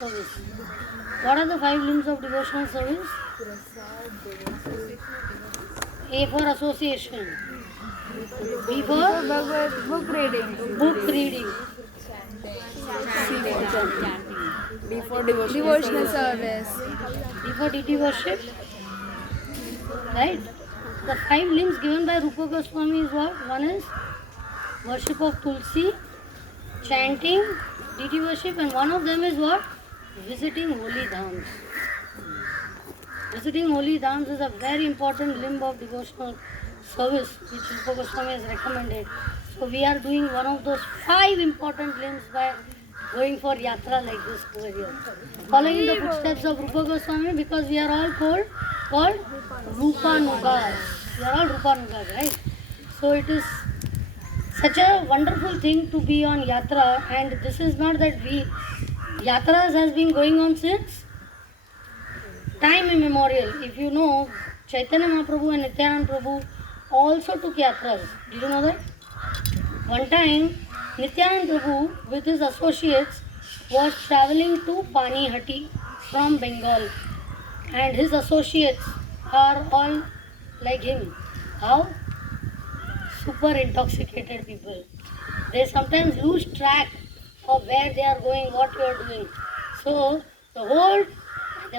service. What are the five limbs of devotional service? A for association. B for book reading. book reading. Before devotional service. D for deity worship. Right? The five limbs given by Rupa Goswami is what? One is worship of Tulsi, chanting, deity worship, and one of them is what? Visiting holy dhams. Visiting holy dhams is a very important limb of devotional service which Rupa Goswami has recommended. So we are doing one of those five important limbs by going for yatra like this over here. Following the footsteps of Rupa Goswami because we are all called Rupanugas. We are all Rupanugas, right? So it is such a wonderful thing to be on yatra, and this is not that yatras has been going on since time immemorial. If you know, Chaitanya Mahaprabhu and Nityananda Prabhu also took yatras. Did you know that? One time, Nityananda Prabhu with his associates was traveling to Panihati from Bengal, and his associates are all like him. How? Super intoxicated people. They sometimes lose track of where they are going, what you are doing. So there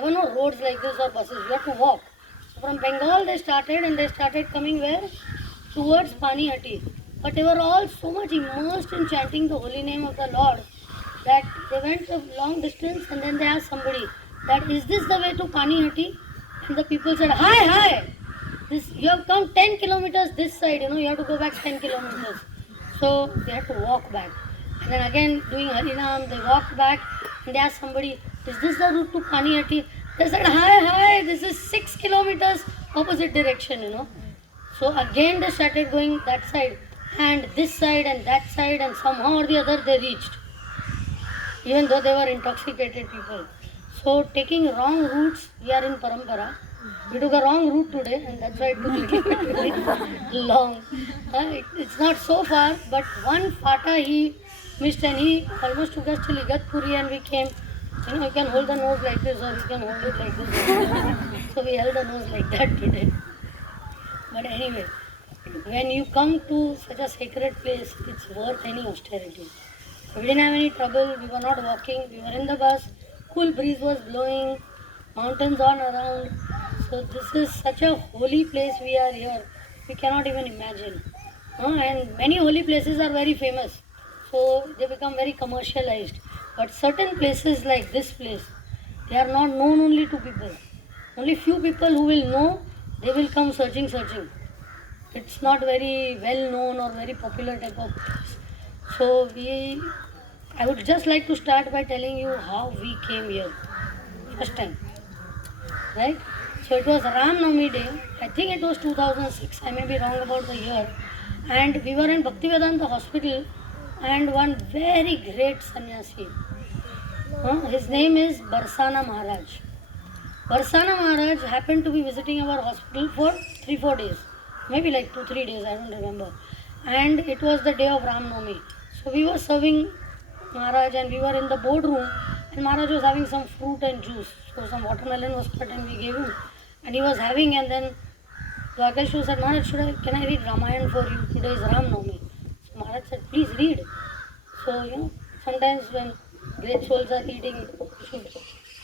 were no roads like this or buses. You have to walk. So from Bengal they started and they started coming where? Towards Panihati. But they were all so much immersed in chanting the holy name of the Lord that they went a long distance and then they asked somebody that is this the way to Panihati? And the people said, hi, you have come 10 kilometers this side, you have to go back 10 kilometers. So they had to walk back. And then again doing Harinam, they walked back and they asked somebody, is this the route to Panihati? They said, hi, this is 6 kilometers opposite direction. So again they started going that side and this side and that side, and somehow or the other they reached, even though they were intoxicated people. So taking wrong routes, we are in Parampara. We took a wrong route today and that's why it took a little bit long. It's not so far, but one fata he missed and he almost took us till Igatpuri and we came. You can hold the nose like this or you can hold it like this. So we held the nose like that today. But anyway, when you come to such a sacred place, it's worth any austerity. We didn't have any trouble, we were not walking, we were in the bus, cool breeze was blowing, mountains all around. So this is such a holy place we are here, we cannot even imagine. And many holy places are very famous, so they become very commercialized. But certain places like this place, they are not known only to people. Only few people who will know, they will come searching. It's not very well known or very popular type of place. So I would just like to start by telling you how we came here first time, right? So it was Ram Navami day. I think it was 2006. I may be wrong about the year. And we were in Bhaktivedanta hospital, and one very great sannyasi. His name is Barsana Maharaj. Barsana Maharaj happened to be visiting our hospital for 3-4 days, maybe like 2-3 days. I don't remember. And it was the day of Ram Navami. So we were serving Maharaj and we were in the boardroom and Maharaj was having some fruit and juice. So some watermelon was cut and we gave him. And he was having, and then Dwarkeshwar said, Maharaj, can I read Ramayana for you? Today is Ram Navami. So Maharaj said, please read. So, sometimes when great souls are eating, you should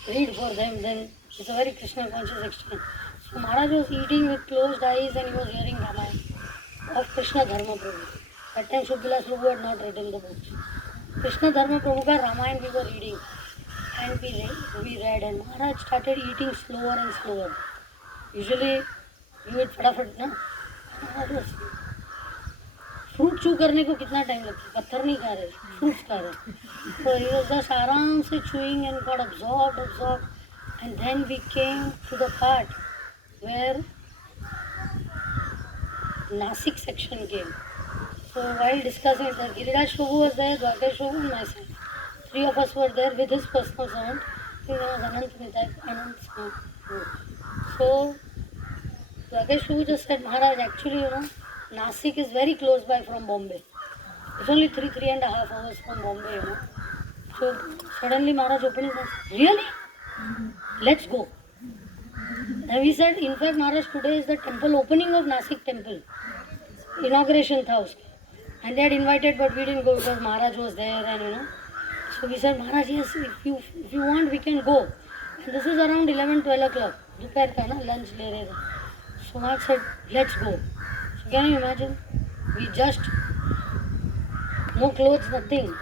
read for them. Then it's a very Krishna conscious exchange. So Maharaj was eating with closed eyes and he was hearing Ramayana of Krishna Dharma Prabhu. That time Shubhalas Prabhu had not written the books. Krishna Dharma Prabhu ka Ramayana we were reading, and we read, and Maharaj started eating slower and slower. Usually you eat फटाफट ना. Fruit चू करने को कितना time लगता है, पत्थर नहीं खा रहे, फ्रूट्स खा रहे. So he was just आराम से chewing and got absorbed, and then we came to the part where Nasik section came. So while discussing it, Giriraj Prabhu was there, Dwarkesh Prabhu and myself. 3 of us were there with his personal servant. I think there was Anant. So Dwarkesh Prabhu just said, Maharaj, actually, Nasik is very close by from Bombay. It's only 3.5 hours from Bombay, So suddenly Maharaj opened his eyes. Really? Let's go. And we said, in fact, Maharaj, today is the temple opening of Nasik temple. Inauguration tha uska. And they had invited, but we didn't go because Maharaj was there, and So we said, Maharaj, yes, if you want, we can go. And this is around 11-12 o'clock. Dopair ka na, lunch le rahe the. So Maharaj said, let's go. So can you imagine? We just, no clothes, nothing.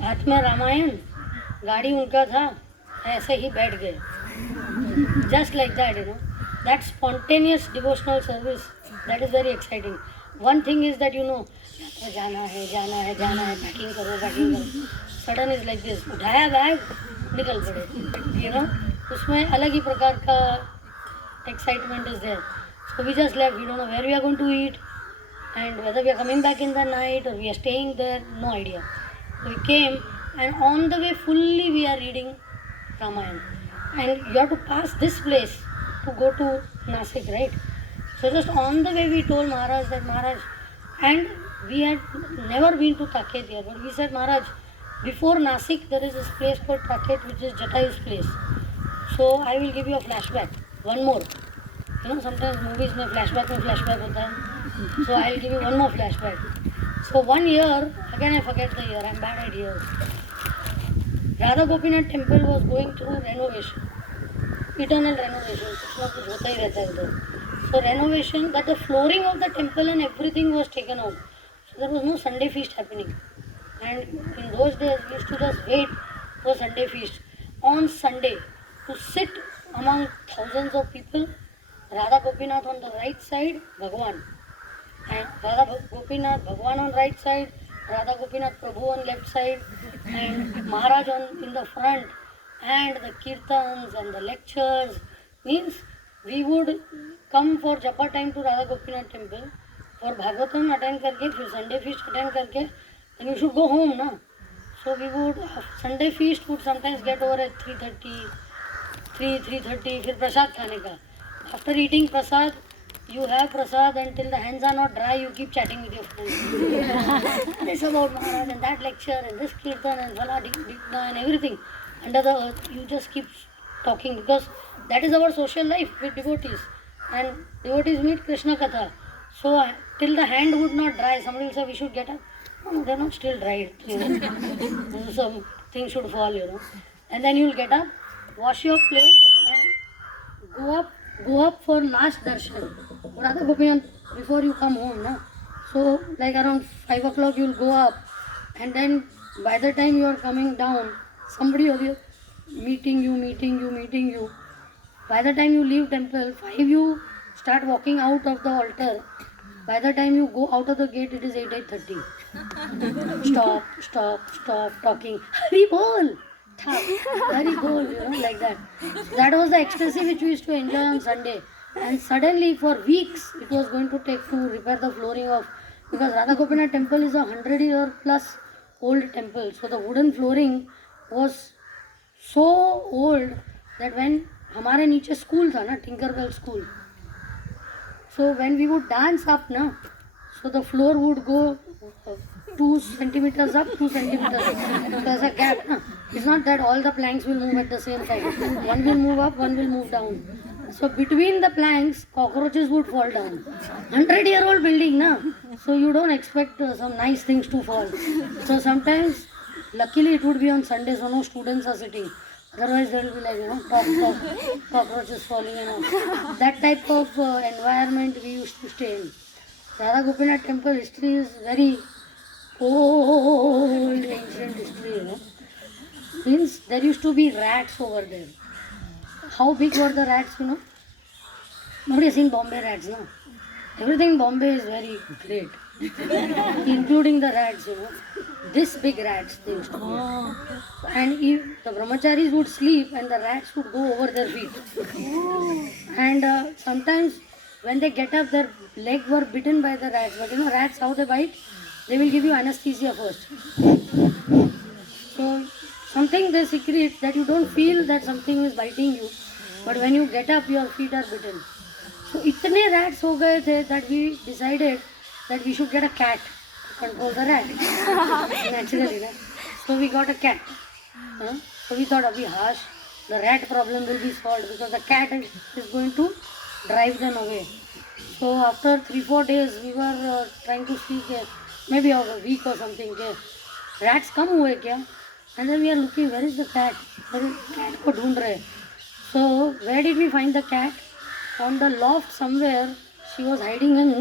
हाथ में रामायण, गाड़ी उनका था, ऐसे ही बैठ गए. Just like that, that spontaneous devotional service, that is very exciting. One thing is that यात्रा जाना है, packing करो. Sudden is like this, उठाया बैग, निकल पड़े. उसमें अलग ही प्रकार का excitement is there. So we just left. We don't know where we are going to eat, and whether we are coming back in the night or we are staying there, no idea. So we came, and on the way fully we are reading Ramayana. And you have to pass this place to go to Nasik, right? So just on the way we told Maharaj that Maharaj, and we had never been to Taket here, but we said, Maharaj, before Nasik there is this place called Taket, which is Jatayu's place. So I will give you a flashback, one more. Sometimes movies mein flashback hota hai. So I will give you one more flashback. So 1 year, again I forget the year, I'm bad at years. Radha Gopinath temple was going through renovation, eternal renovation. कुछ ना कुछ होता ही रहता है उधर. So renovation, but the flooring of the temple and everything was taken out. So there was no Sunday feast happening. And in those days we used to just wait for Sunday feast. On Sunday, to sit among thousands of people, Radha Gopinath on the right side, Bhagwan. And Radha Gopinath, Bhagwan on right side, Radha Gopinath Prabhu on left side, and Maharaj in the front, and the kirtans and the lectures. Means we would come for japa time to Radha Gopinath temple, for Bhagavatam attend karke, फिर Sunday feast attend karke, then we should go home, na. So we would, Sunday feast would sometimes get over at 3:30, 3:30, फिर प्रसाद खाने का. After eating prasad, you have prasad until the hands are not dry, you keep chatting with your friends. This about Maharaj and that lecture and this kirtan and Vala Digna and everything. Under the earth, you just keep talking, because that is our social life with devotees. And devotees meet Krishna Katha. So till the hand would not dry, somebody will say we should get up. No, they are not still dried. Some things should fall, And then you will get up, wash your plate and go up for last darshan. Radha Gopinath, before you come home, na? So like around 5 o'clock you will go up, and then by the time you are coming down, somebody will be meeting you. By the time you leave temple, 5 you start walking out of the altar. By the time you go out of the gate, it is 8:30. Stop, talking. Hari bol! Hari bol, like that. That was the ecstasy which we used to enjoy on Sunday. And suddenly for weeks it was going to take to repair the flooring of, because Radha Gopinath temple is a 100-year plus old temple. So the wooden flooring was so old that when हमारे नीचे school था ना, Tinkerbell school. So when we would dance up na, so the floor would go 2 centimeters up, 2 centimeters down. So there's a gap. Na? It's not that all the planks will move at the same time. One will move up, one will move down. So between the planks, cockroaches would fall down. 100-year-old building, na? So you don't expect some nice things to fall. So sometimes, luckily it would be on Sunday, so no students are sitting. Otherwise there will be like, talk, cockroaches falling and all. That type of environment we used to stay in. Radha Gopinath temple history is very old, ancient history, Means there used to be rats over there. How big were the rats, Nobody has seen Bombay rats, no? Everything in Bombay is very great. Including the rats, This big rats they used to be. And if the brahmacharis would sleep and the rats would go over their feet. And sometimes when they get up, their leg were bitten by the rats. But rats, how they bite? They will give you anesthesia first. So something they secret that you don't feel that something is biting you. But when you get up, your feet are bitten. So itne rats ho gaye the that we decided that we should get a cat to control the rat. Naturally, right? So we got a cat. So we thought, abhi harsh, the rat problem will be solved because the cat is going to drive them away. So after 3-4 days, we were trying to see, maybe a week or something, rats come हुए क्या? And then we are looking, where is the cat? Cat को ढूंढ रहे. So where did we find the cat? On the loft somewhere, she was hiding and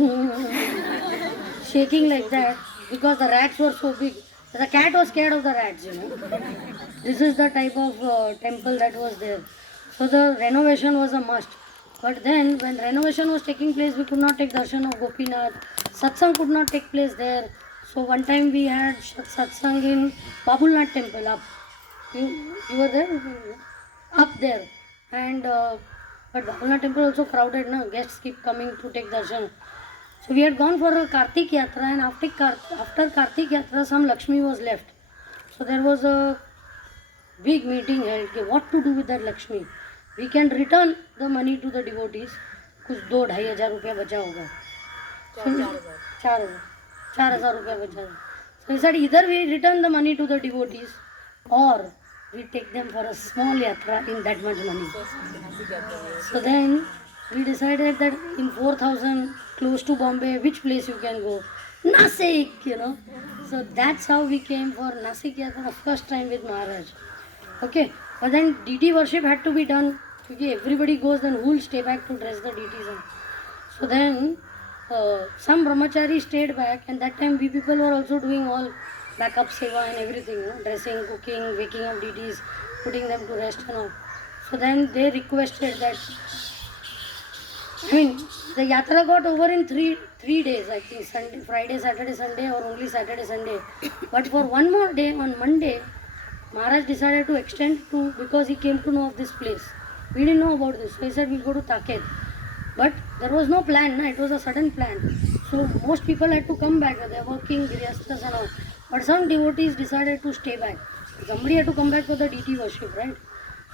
shaking like that because the rats were so big. The cat was scared of the rats, This is the type of temple that was there. So the renovation was a must. But then when renovation was taking place, we could not take darshan of Gopinath. Satsang could not take place there. So one time we had satsang in Babulnath temple up. You were there? Up there. And but Babulnath temple also crowded, no? Guests keep coming to take darshan. So we had gone for a Kartik Yatra, and after Kartik Yatra some Lakshmi was left. So there was a big meeting held, कि what to do with that Lakshmi. We can return the money to the devotees. कुछ 2-2,500 रुपया बचा होगा. 4,000 रुपया बचा. So he said either we return the money to the devotees or we take them for a small yatra in that much money. So then we decided that in 4,000 close to Bombay, which place you can go? Nasik, So that's how we came for Nasik Yatra first time with Maharaj. Okay, but then DT worship had to be done. Because everybody goes, then who will stay back to dress the DTs? So then some brahmachari stayed back, and that time we people were also doing all backup seva and everything, dressing, cooking, waking up DTs, putting them to rest and all. So then they requested that, the yatra got over in three days, I think, Sunday, Friday, Saturday, Sunday, or only Saturday, Sunday. But for one more day, on Monday, Maharaj decided to extend to, because he came to know of this place. We didn't know about this. So he said, we'll go to Taket. But there was no plan, it was a sudden plan. So most people had to come back. They were working, Grihasthas and all. But some devotees decided to stay back. Somebody had to come back for the DT worship, right?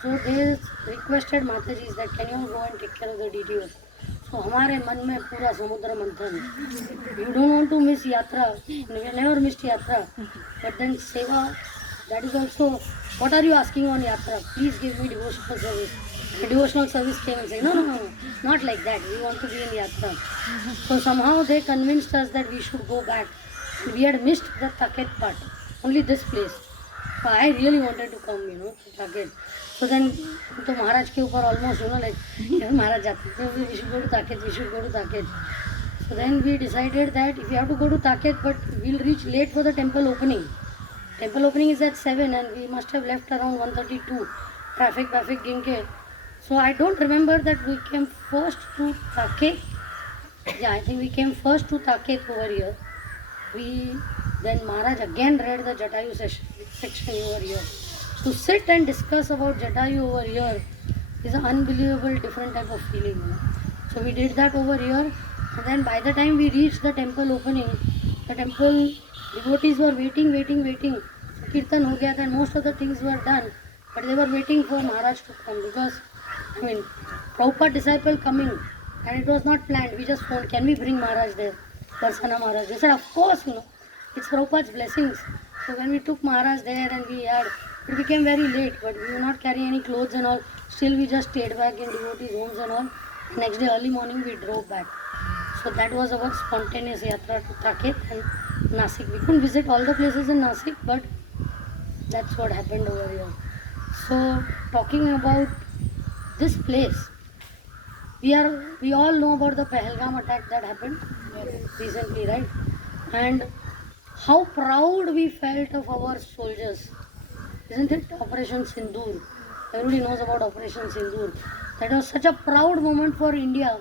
So they requested Mataji that, can you go and take care of the DT worship? So हमारे मन में पूरा समुद्र मंथन. You don't want to miss yatra. We never missed yatra. But then seva, that is also, what are you asking on yatra? Please give me devotional service. The devotional service came and said, no, not like that. We want to be in yatra. So somehow they convinced us that we should go back. We had missed the Taket part, only this place. So I really wanted to come, to Taket. So then, to Maharaj ke upar almost, like, Maharaj jate, we should go to Taket, So then we decided that if we have to go to Taket, but we'll reach late for the temple opening. Temple opening is at 7 and we must have left around 1:32. Traffic ginke. So I don't remember that we came first to Taket. Yeah, I think we came first to Taket over here. Then Maharaj again read the Jatayu section over here. To sit and discuss about Jatayu over here is an unbelievable different type of feeling. So we did that over here, and then by the time we reached the temple opening, the temple devotees were waiting. So Kirtan ho gaya, then most of the things were done, but they were waiting for Maharaj to come because, Prabhupada disciple coming, and it was not planned. We just phoned, can we bring Maharaj there? Varsana Maharaj. They said, of course, it's Prabhupada's blessings. So when we took Maharaj there and it became very late, but we were not carrying any clothes and all. Still we just stayed back in devotees' homes and all. Next day early morning we drove back. So that was our spontaneous yatra to Taket and Nasik. We couldn't visit all the places in Nasik, but that's what happened over here. So talking about this place, we all know about the Pahalgam attack that happened recently, right? And how proud we felt of our soldiers, isn't it? Operation Sindoor. Everybody knows about Operation Sindoor. That was such a proud moment for India.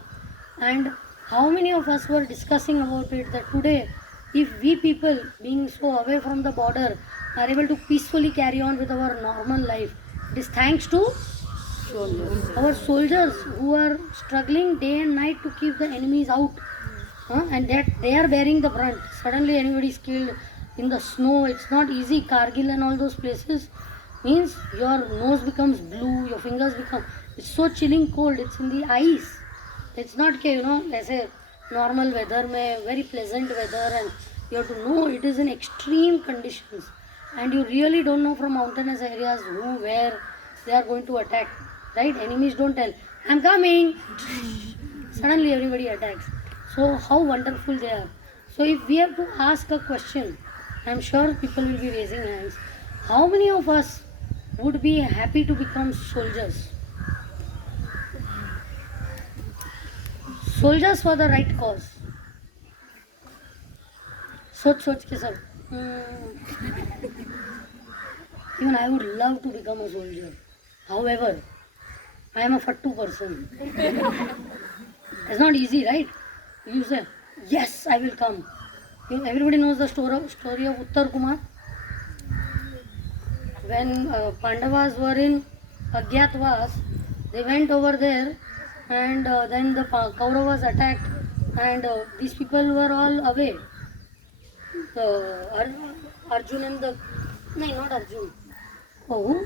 And how many of us were discussing about it, that today, if we people, being so away from the border, are able to peacefully carry on with our normal life, it is thanks to our soldiers who are struggling day and night to keep the enemies out. And that they are bearing the brunt. Suddenly anybody is killed in the snow. It's not easy. Kargil and all those places means your nose becomes blue, your fingers become, it's so chilling cold, it's in the ice. It's not, ऐसे normal weather में, very pleasant weather, and you have to know it is in extreme conditions. and you really don't know from mountainous areas who, where they are going to attack, right? Enemies don't tell, I'm coming. Suddenly everybody attacks. So how wonderful they are. So if we have to ask a question, I'm sure people will be raising hands. How many of us would be happy to become soldiers? Soldiers for the right cause. सोच के सब even I would love to become a soldier. However, I am a fattu person. It's not easy, right? You say yes, I will come. Everybody knows the story of Uttar Kumar. When Pandavas were in Agyatwas, they went over there, and then the Kauravas attacked, and these people were all away. Arjun and the not Arjun. Oh,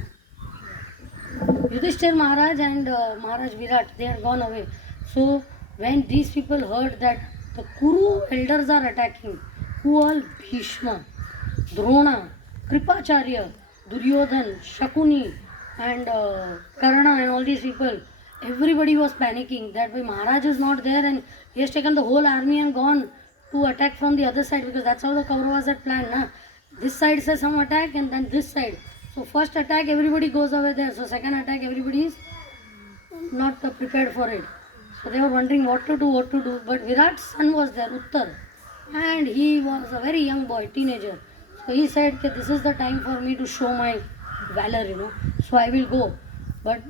Yudhishthir Maharaj and Maharaj Virat, they had gone away. So when these people heard that the Kuru elders are attacking, who all? Bhishma, Drona, Kripacharya, Duryodhan, Shakuni, and Karna, and all these people, everybody was panicking that Maharaj is not there and he has taken the whole army and gone to attack from the other side, because that's how the Kauravas had planned. Na? This side says some attack and then this side. So first attack everybody goes away there. So second attack everybody is not prepared for it. So they were wondering what to do. But Virat's son was there, Uttar, and he was a very young boy, teenager. So he said, okay, this is the time for me to show my valor, So I will go. But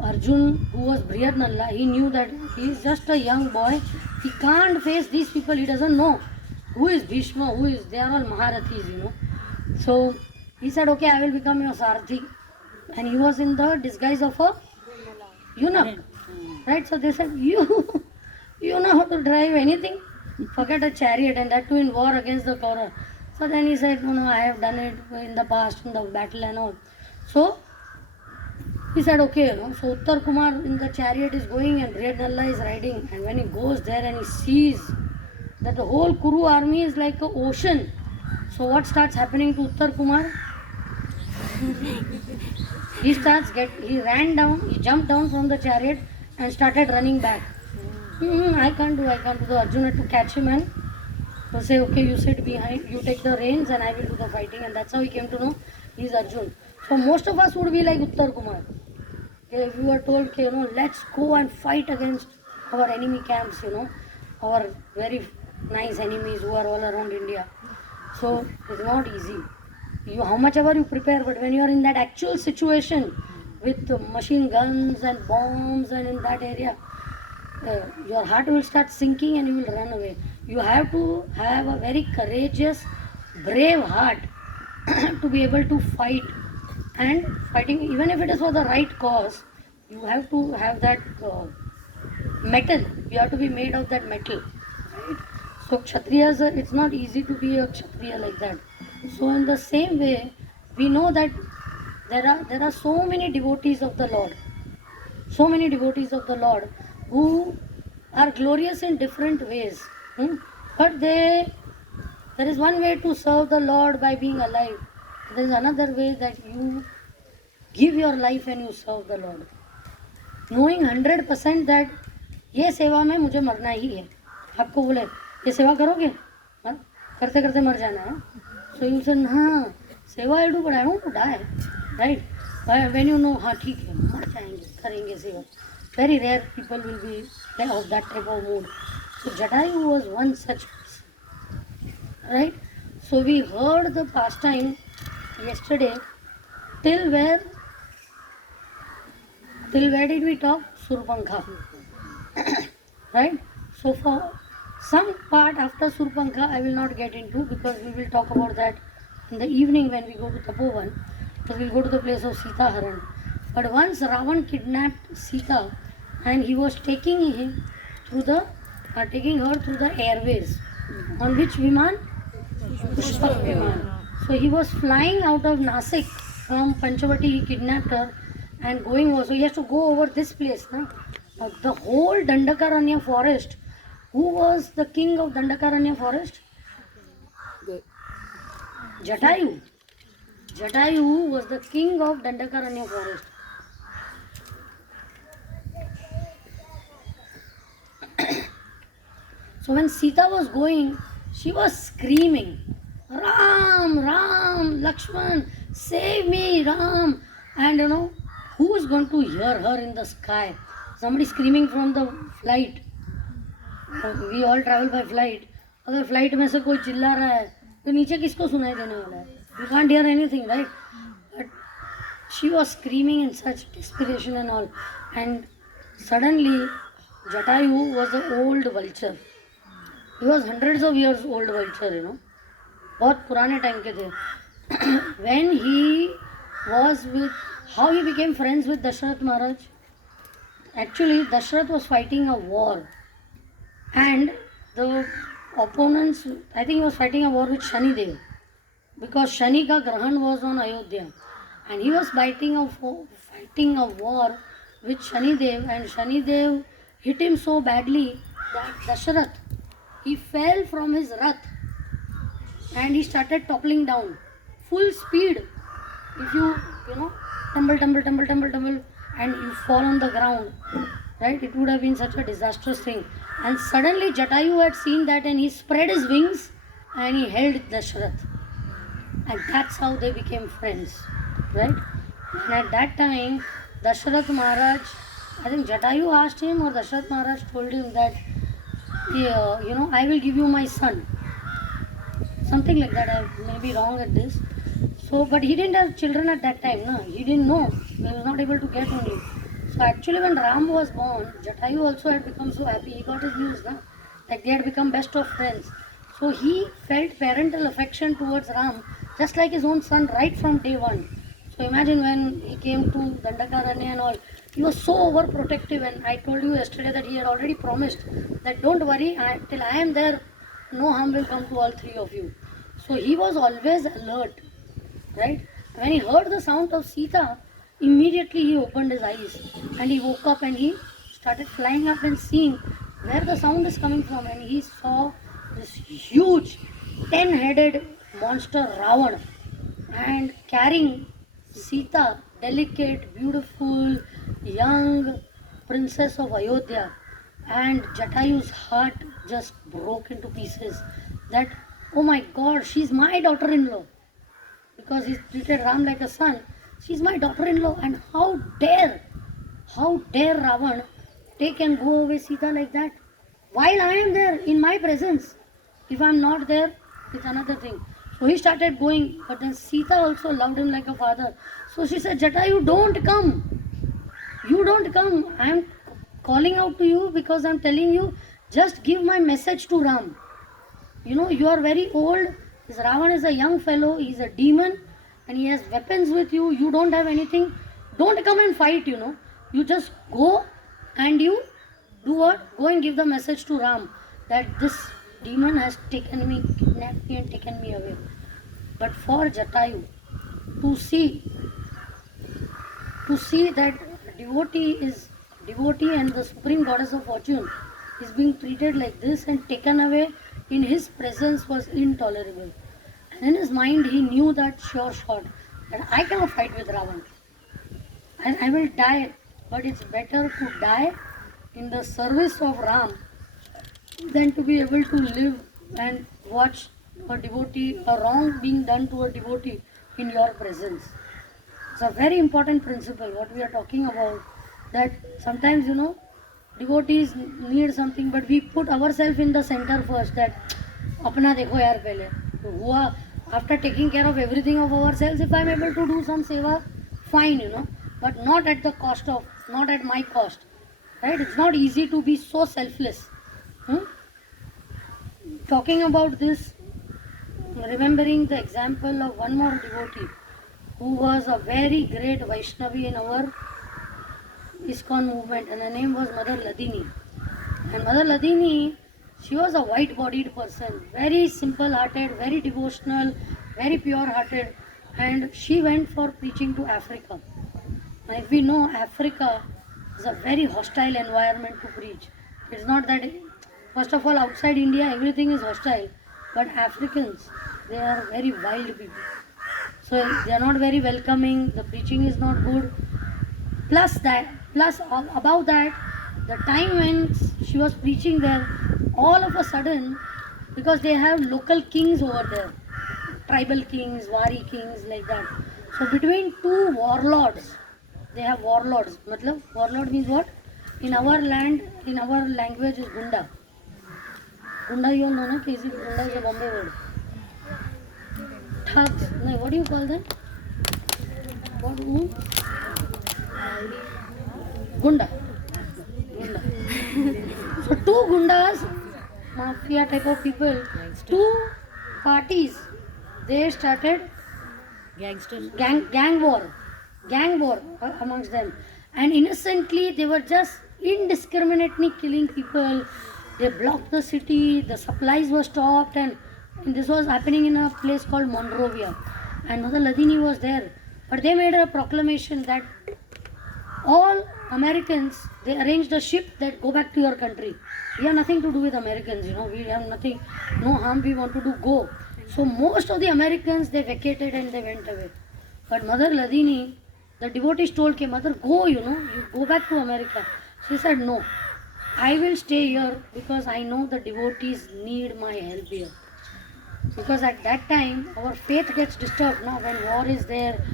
Arjun, who was Brihadnalla, he knew that he is just a young boy. He can't face these people. He doesn't know who is Bhishma, they are all Maharathis, So he said, okay, I will become your Sarathi. And he was in the disguise of a eunuch. Right? So they said, you know how to drive anything? Forget a chariot, and that too in war against the Kaurava. So then he said, no, I have done it in the past, in the battle and all. So he said, okay, So Uttar Kumar in the chariot is going and Brihadnalla is riding. And when he goes there and he sees that the whole Kuru army is like an ocean. So what starts happening to Uttar Kumar? He ran down, he jumped down from the chariot and started running back. I can't do. So Arjuna had to catch him and say, okay, you sit behind, you take the reins and I will do the fighting. And that's how he came to know he's Arjun. So most of us would be like Uttar Kumar. If we were told, let's go and fight against our enemy camps, our very nice enemies who are all around India. So it's not easy. How much ever you prepare, but when you are in that actual situation with machine guns and bombs and in that area, your heart will start sinking and you will run away. You have to have a very courageous, brave heart to be able to fight. And fighting, even if it is for the right cause, you have to have that metal. You have to be made of that metal. Right? So Kshatriyas, it's not easy to be a Kshatriya like that. So in the same way, we know that there are so many devotees of the Lord. So many devotees of the Lord who are glorious in different ways. But there is one way to serve the Lord by being alive. There is another way that you give your life and you serve the Lord. Knowing 100% that ये सेवा में मुझे मरना ही है. आपको बोले ये सेवा करोगे, करते करते मर जाना है. So you say, हाँ सेवा I do, but I want to die, right? But when you know, हाँ ठीक है, मर जाएंगे, करेंगे सेवा. Very rare people will be of that type of mood. So Jatayu was one such person, right? So we heard the pastime yesterday. Till where did we talk? Surpankha. Right? So for some part after Surpankha I will not get into, because we will talk about that in the evening when we go to Tapovan. So we will go to the place of Sita Haran. But once Ravan kidnapped Sita and he was taking her through the airways. On which Viman? Pushpak Viman. So he was flying out of Nasik from Panchavati. He kidnapped her and going over. So he has to go over this place. The whole Dandakaranya forest. Who was the king of Dandakaranya forest? Jatayu. Jatayu was the king of Dandakaranya forest. So when Sita was going, she was screaming, Ram, Ram, Lakshman, save me, Ram. And who is going to hear her in the sky? Somebody screaming from the flight. We all travel by flight. अगर flight में से कोई चिल्ला रहा है तो नीचे किसको सुनाई देने वाला है? You can't hear anything, right? But she was screaming in such desperation and all. And suddenly, Jatayu was an old vulture. He was hundreds of years old vulture, बहुत पुराने टाइम के थे. When he was with, how he became friends with Dashrath Maharaj? Actually, Dashrath was fighting a war. And the opponents, I think he was fighting a war with Shani Dev. Because Shani ka Grahan was on Ayodhya. And he was fighting a war with Shani Dev. And Shani Dev hit him so badly that Dashrath, he fell from his rath and he started toppling down. Full speed. If you tumble, and you fall on the ground, right? It would have been such a disastrous thing. And suddenly Jatayu had seen that and he spread his wings and he held Dashrath. And that's how they became friends, right? And at that time, Dashrath Maharaj, I think Jatayu asked him or Dashrath Maharaj told him that, I will give you my son. Something like that. I may be wrong at this. So, but he didn't have children at that time. No? He didn't know. He was not able to get only. So actually when Ram was born, Jatayu also had become so happy. He got his news. No? Like they had become best of friends. So he felt parental affection towards Ram just like his own son right from day one. So imagine when he came to Dandakaranya and all, he was so overprotective, and I told you yesterday that he had already promised that don't worry, till I am there, no harm will come to all three of you. So he was always alert, right? When he heard the sound of Sita, immediately he opened his eyes and he woke up and he started flying up and seeing where the sound is coming from, and he saw this huge 10-headed monster Ravan and carrying Sita, delicate, beautiful, young princess of Ayodhya. And Jatayu's heart just broke into pieces that, oh my God, she's my daughter-in-law. Because he treated Ram like a son. She's my daughter-in-law, and how dare Ravan take and go away Sita like that? While I am there in my presence. If I am not there, it's another thing. So he started going, but then Sita also loved him like a father. So she said, Jatayu, don't come. You don't come. I am calling out to you because I am telling you, just give my message to Ram. You are very old. This Ravan is a young fellow. He is a demon and he has weapons with you. You don't have anything. Don't come and fight, You just go and you do what? Go and give the message to Ram that this demon has taken me, kidnapped me and taken me away. But for Jatayu to see that devotee and the supreme goddess of fortune is being treated like this and taken away in his presence was intolerable. And in his mind he knew that sure shot that I cannot fight with Ravan and I will die, but it's better to die in the service of Ram than to be able to live and watch a wrong being done to a devotee in your presence. It's a very important principle what we are talking about, that sometimes devotees need something but we put ourselves in the center first, that apna dekho yaar pehle hua. After taking care of everything of ourselves, if I am able to do some seva, fine, but not at my cost, right? It's not easy to be so selfless. Talking about this, remembering the example of one more devotee who was a very great Vaishnavi in our ISKCON movement, and her name was Mother Ladini. And Mother Ladini, she was a white-bodied person, very simple-hearted, very devotional, very pure-hearted, and she went for preaching to Africa. And if we know, Africa is a very hostile environment to preach. It's not that, first of all, outside India everything is hostile, but Africans, they are very wild people. So they are not very welcoming, the preaching is not good. Plus above that, the time when she was preaching there, all of a sudden, because they have local kings over there, tribal kings, wari kings, like that. So between two warlords, they have warlords. Matlab, warlord means what? In our land, in our language is gunda. Gunda, you all know, na? Gunda is a Bombay word. Thugs. No, what do you call them? What? Who? Gunda. Gunda. So two gundas, mafia type of people, two parties, they started gang war amongst them, and innocently they were just indiscriminately killing people. They blocked the city, the supplies were stopped, and this was happening in a place called Monrovia, and Mother Ladini was there. But they made a proclamation that all Americans, they arranged a ship that go back to your country. We have nothing to do with Americans, we have nothing, no harm we want to do, go. So most of the Americans, they vacated and they went away. But Mother Ladini, the devotees told her, Mother, go, you go back to America. She said, no, I will stay here because I know the devotees need my help here. Because at that time, our faith gets disturbed. Now, when war is there,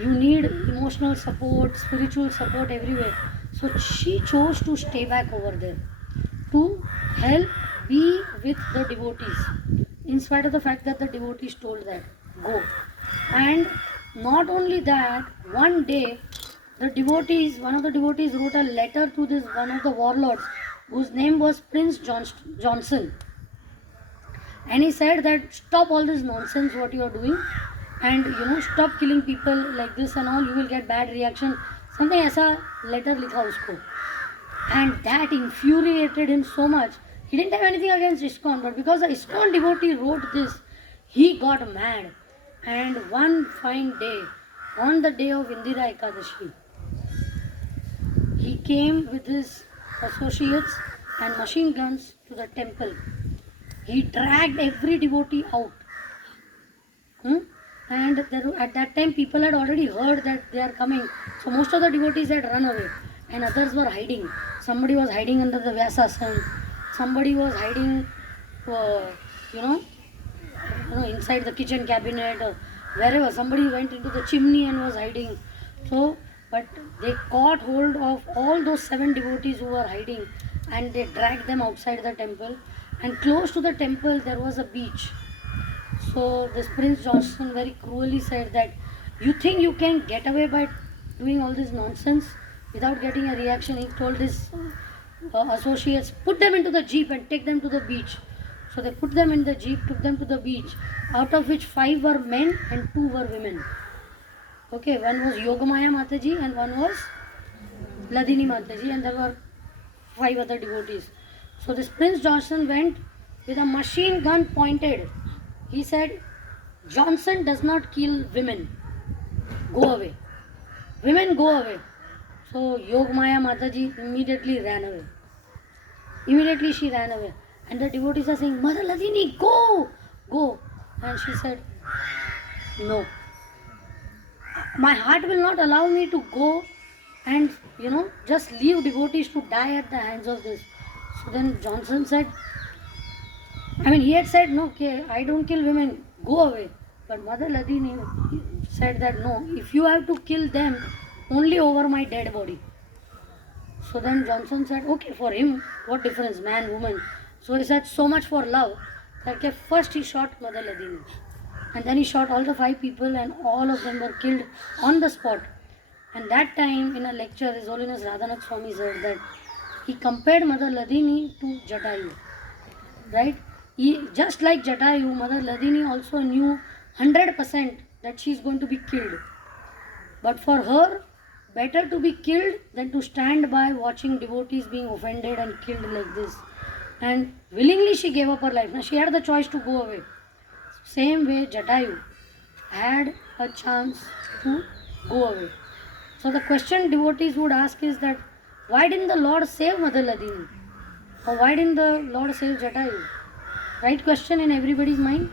you need emotional support, spiritual support everywhere. So she chose to stay back over there to help be with the devotees, in spite of the fact that the devotees told that, go. And not only that, one day, one of the devotees wrote a letter to this one of the warlords, whose name was Prince Johnson. And he said that stop all this nonsense what you are doing, and stop killing people like this and all, you will get bad reaction. Something aisa letter likha usko. And that infuriated him so much. He didn't have anything against ISKCON, but because the ISKCON devotee wrote this, he got mad. And one fine day, on the day of Indira Ekadashi, he came with his associates and machine guns to the temple. He dragged every devotee out. And at that time, people had already heard that they are coming. So most of the devotees had run away, and others were hiding. Somebody was hiding under the Vyasasana. Somebody was hiding, inside the kitchen cabinet or wherever. Somebody went into the chimney and was hiding. So, but they caught hold of all those 7 devotees who were hiding, and they dragged them outside the temple. And close to the temple, there was a beach. So this Prince Johnson very cruelly said that, you think you can get away by doing all this nonsense without getting a reaction? He told his associates, put them into the jeep and take them to the beach. So they put them in the jeep, took them to the beach, out of which 5 were men and 2 were women. Okay, one was Yogamaya Mataji and one was Ladini Mataji, and there were 5 other devotees. So this Prince Johnson went with a machine gun pointed. He said, Johnson does not kill women. Go away. Women, go away. So Yogamaya Mataji immediately ran away. Immediately she ran away. And the devotees are saying, Mother Ladini, go! Go. And she said, no. My heart will not allow me to go and, just leave devotees to die at the hands of this. So then Johnson said, he had said, no, okay, I don't kill women, go away. But Mother Ladini said that, no, if you have to kill them, only over my dead body. So then Johnson said, okay, for him, what difference, man, woman. So he said, so much for love, that first he shot Mother Ladini. And then he shot all the 5 people, and all of them were killed on the spot. And that time, in a lecture, His Holiness Radhanath Swami said that he compared Mother Ladini to Jatayu. Right? Just like Jatayu, Mother Ladini also knew 100% that she is going to be killed. But for her, better to be killed than to stand by watching devotees being offended and killed like this. And willingly she gave up her life. Now she had the choice to go away. Same way Jatayu had a chance to go away. So the question devotees would ask is that, why didn't the Lord save Mother Ladini? Or why didn't the Lord save Jatayu? Right question in everybody's mind.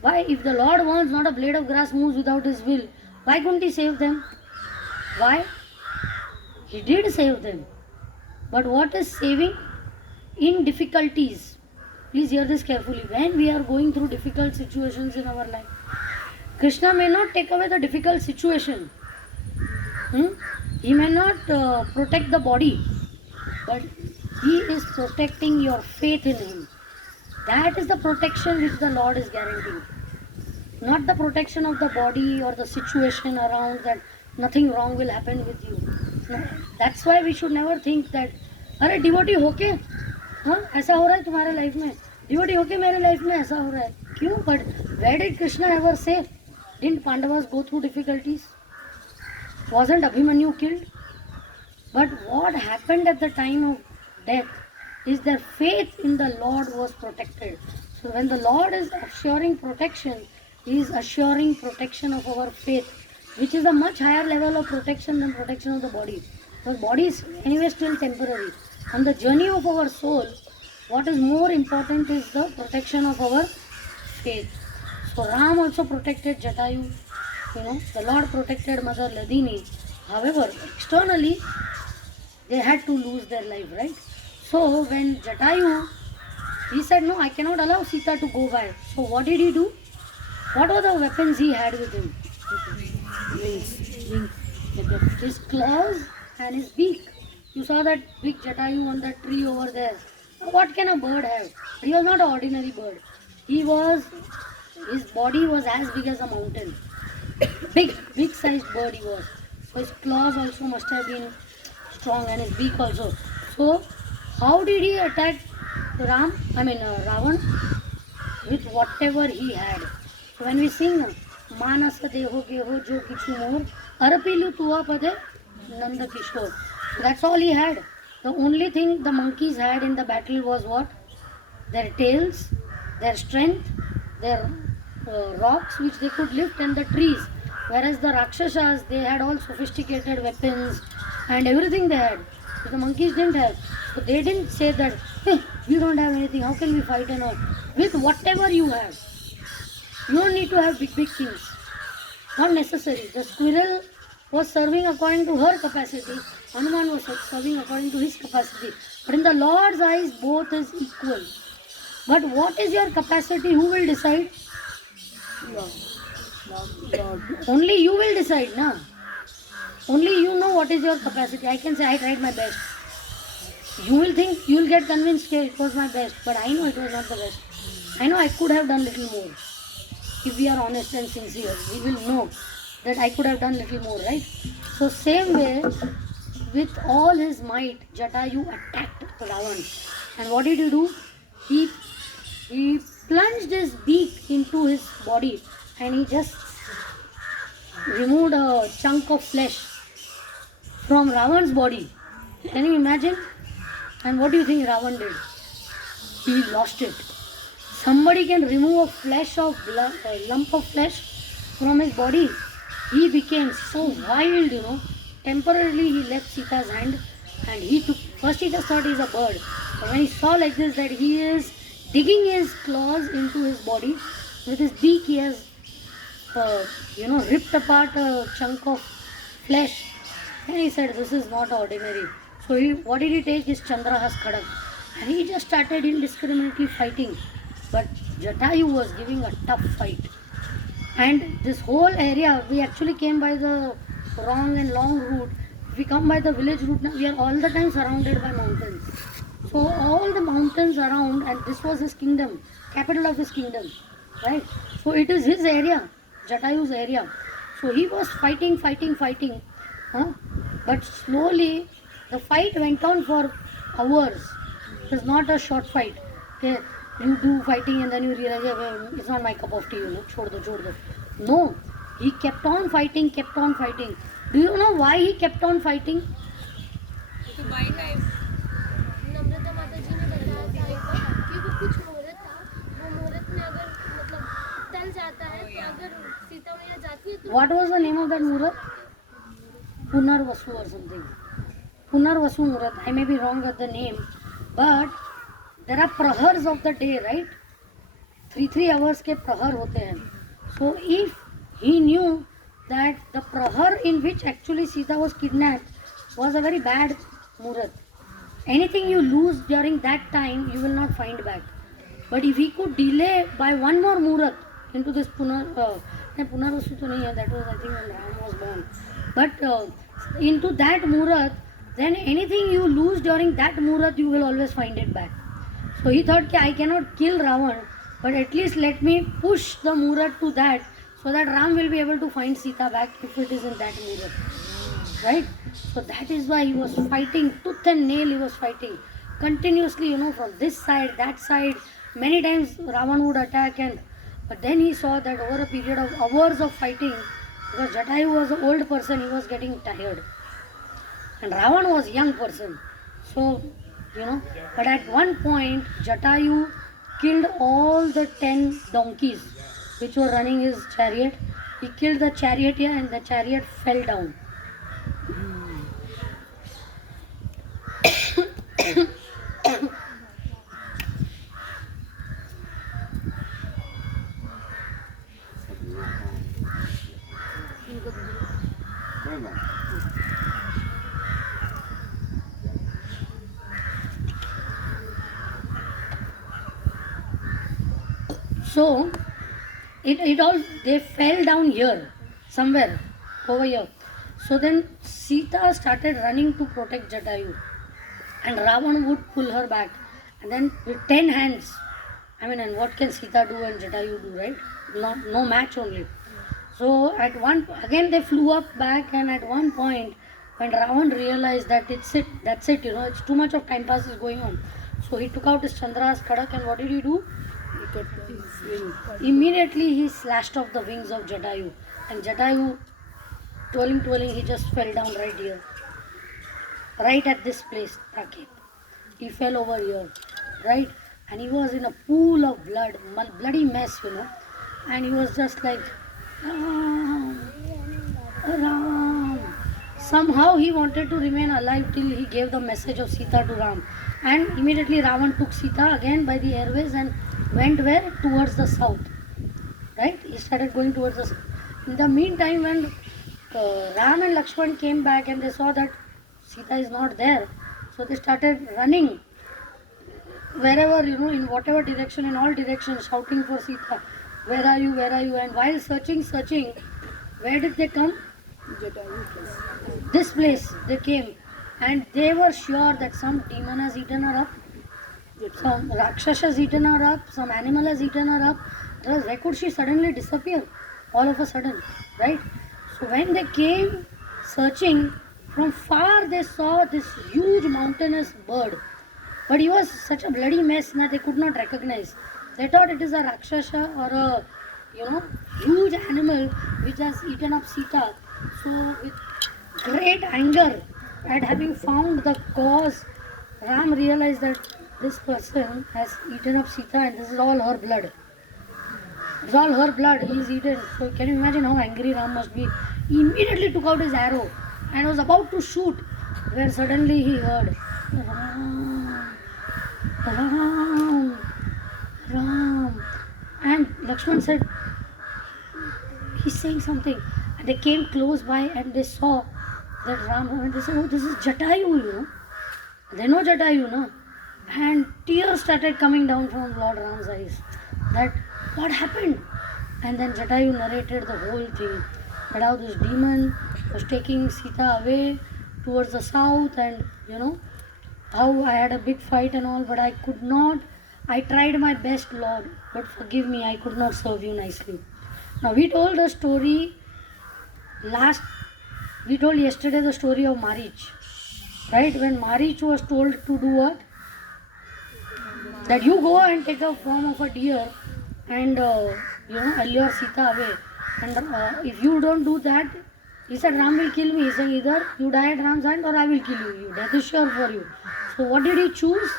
Why, if the Lord wants, not a blade of grass moves without His will. Why couldn't He save them? Why? He did save them. But what is saving? In difficulties. Please hear this carefully. When we are going through difficult situations in our life, Krishna may not take away the difficult situation. He may not protect the body, but He is protecting your faith in Him. That is the protection which the Lord is guaranteeing. Not the protection of the body or the situation around, that nothing wrong will happen with you. No. That's why we should never think that अरे devotee होके हाँ ऐसा हो रहा है तुम्हारे life में, devotee होके मेरे लाइफ में ऐसा हो रहा है क्यों. But where did Krishna ever say? Didn't Pandavas go through difficulties? Wasn't Abhimanyu killed? But what happened at the time of death is their faith in the Lord was protected. So when the Lord is assuring protection, He is assuring protection of our faith, which is a much higher level of protection than protection of the body. Because body is anyway still temporary. On the journey of our soul, what is more important is the protection of our faith. So Ram also protected Jatayu. The Lord protected Mother Ladini. However, externally, they had to lose their life, right? So when Jatayu, he said, no, I cannot allow Sita to go by. So what did he do? What were the weapons he had with him? His claws and his beak. You saw that big Jatayu on that tree over there. Now, what can a bird have? He was not an ordinary bird. His body was as big as a mountain. Big sized bird he was. So his claws also must have been strong and his beak also. So how did he attack Ravan? With whatever he had. So when we sing Manasa Deho Geho Jo Kichu Mor Arapilu Tua Pade Nanda Kishore. That's all he had. The only thing the monkeys had in the battle was what? Their tails, their strength, their rocks which they could lift, and the trees. Whereas the Rakshasas, they had all sophisticated weapons and everything they had. So the monkeys didn't have. So they didn't say that, hey, we don't have anything, how can we fight and all? With whatever you have. You don't need to have big things. Not necessary. The squirrel was serving according to her capacity. Hanuman was serving according to his capacity. But in the Lord's eyes, both is equal. But what is your capacity? Who will decide? Lord. Only you will decide, na? Only you know what is your capacity. I can say I tried my best. You will think, you will get convinced, okay, it was my best. But I know it was not the best. I know I could have done little more. If we are honest and sincere, we will know that I could have done little more, right? So same way, with all his might, Jatayu attacked Ravan. And what did he do? He plunged his beak into his body and he just removed a chunk of flesh from Ravan's body. Can you imagine? And what do you think Ravan did? He lost it. Somebody can remove a lump of flesh from his body. He became so wild, Temporarily he left Sita's hand and first he just thought he's a bird. But when he saw like this that he is digging his claws into his body, with his beak he has, ripped apart a chunk of flesh. And he said, this is not ordinary. So what did he take? His Chandrahas Khadak. And he just started indiscriminately fighting. But Jatayu was giving a tough fight. And this whole area, we actually came by the wrong and long route. If we come by the village route, now we are all the time surrounded by mountains. So all the mountains around, and this was his kingdom, capital of his kingdom, right? So it is his area, Jatayu's area. So he was fighting. But slowly, the fight went on for hours. It was not a short fight. Okay? You do fighting and then you realize, it's not my cup of tea, chhod do. No, he kept on fighting. Do you know why he kept on fighting? To buy time. नम्रता माता जी ने बताया था एक बार कि वो कुछ मुहूर्त था, वो मुहूर्त में अगर टल जाता है तो अगर सीता मैया जाती है तो What was the name of that muhurat? Punarvasu or something. Punarvasu muhurat. I may be wrong with the name, but there are prahars of the day, right? 3 hours के प्रहर होते हैं. So if he knew that the prahar in which actually Sita was kidnapped was a very bad murat. Anything you lose during that time, you will not find back. But if he could delay by one more murat into this Punarvasu to nahi hai, that was I think when Ram was born. But into that murat, then anything you lose during that murat, you will always find it back. So he thought, कि I cannot kill Ravan, but at least let me push the murat to that, so that Ram will be able to find Sita back if it is in that murat. Right? So that is why he was fighting, tooth and nail he was fighting. Continuously, you know, from this side, that side. Many times Ravan would attack, but then he saw that over a period of hours of fighting, because Jatayu was an old person, he was getting tired. And Ravan was a young person. So, you know, but at one point, Jatayu killed all the 10 donkeys which were running his chariot. He killed the charioteer and the chariot fell down. So, they fell down here, somewhere, over here. So then Sita started running to protect Jatayu, and Ravan would pull her back. And then with 10 hands, and what can Sita do and Jatayu do, right? No match only. So again they flew up back, and at one point, when Ravan realized that that's it, you know, it's too much of time pass is going on. So he took out his Chandra's Kadak, and what did he do? Immediately he slashed off the wings of Jatayu, and Jatayu, twirling, he just fell down right here, right at this place, Taket. He fell over here, right, and he was in a pool of blood, bloody mess, you know, and he was just like, Ram, Ram. Somehow he wanted to remain alive till he gave the message of Sita to Ram, and immediately Ravan took Sita again by the airways and went where? Towards the south, right? He started going towards the south. In the meantime, when Ram and Lakshman came back and they saw that Sita is not there, so they started running wherever, you know, in whatever direction, in all directions, shouting for Sita. Where are you? Where are you? And while searching, where did they come? This place they came, and they were sure that some demon has eaten her up, some Rakshasa has eaten her up, some animal has eaten her up. Why could she suddenly disappear all of a sudden, right? So when they came searching, from far they saw this huge mountainous bird, but he was such a bloody mess that they could not recognize. They thought it is a Rakshasa or a, you know, huge animal which has eaten up Sita. So with great anger at having found the cause, Ram realized that this person has eaten up Sita and this is all her blood. It's all her blood he is eaten. So can you imagine how angry Ram must be? He immediately took out his arrow and was about to shoot, where suddenly he heard Ram, Ram, Ram. And Lakshman said, he's saying something. And they came close by and they saw that Ram, and they said, oh, this is Jatayu, you know. They know Jatayu, no? And tears started coming down from Lord Ram's eyes. That what happened? And then Jatayu narrated the whole thing. That how this demon was taking Sita away towards the south, and you know, how I had a big fight and all, but I could not. I tried my best, Lord, but forgive me, I could not serve you nicely. Now we told the story we told yesterday the story of Marich. Right? When Marich was told to do what? That you go and take the form of a deer and allure Sita away. And if you don't do that, he said Ram will kill me. He said either you die at Ram's hand or I will kill you. Your death is sure for you. So what did he choose?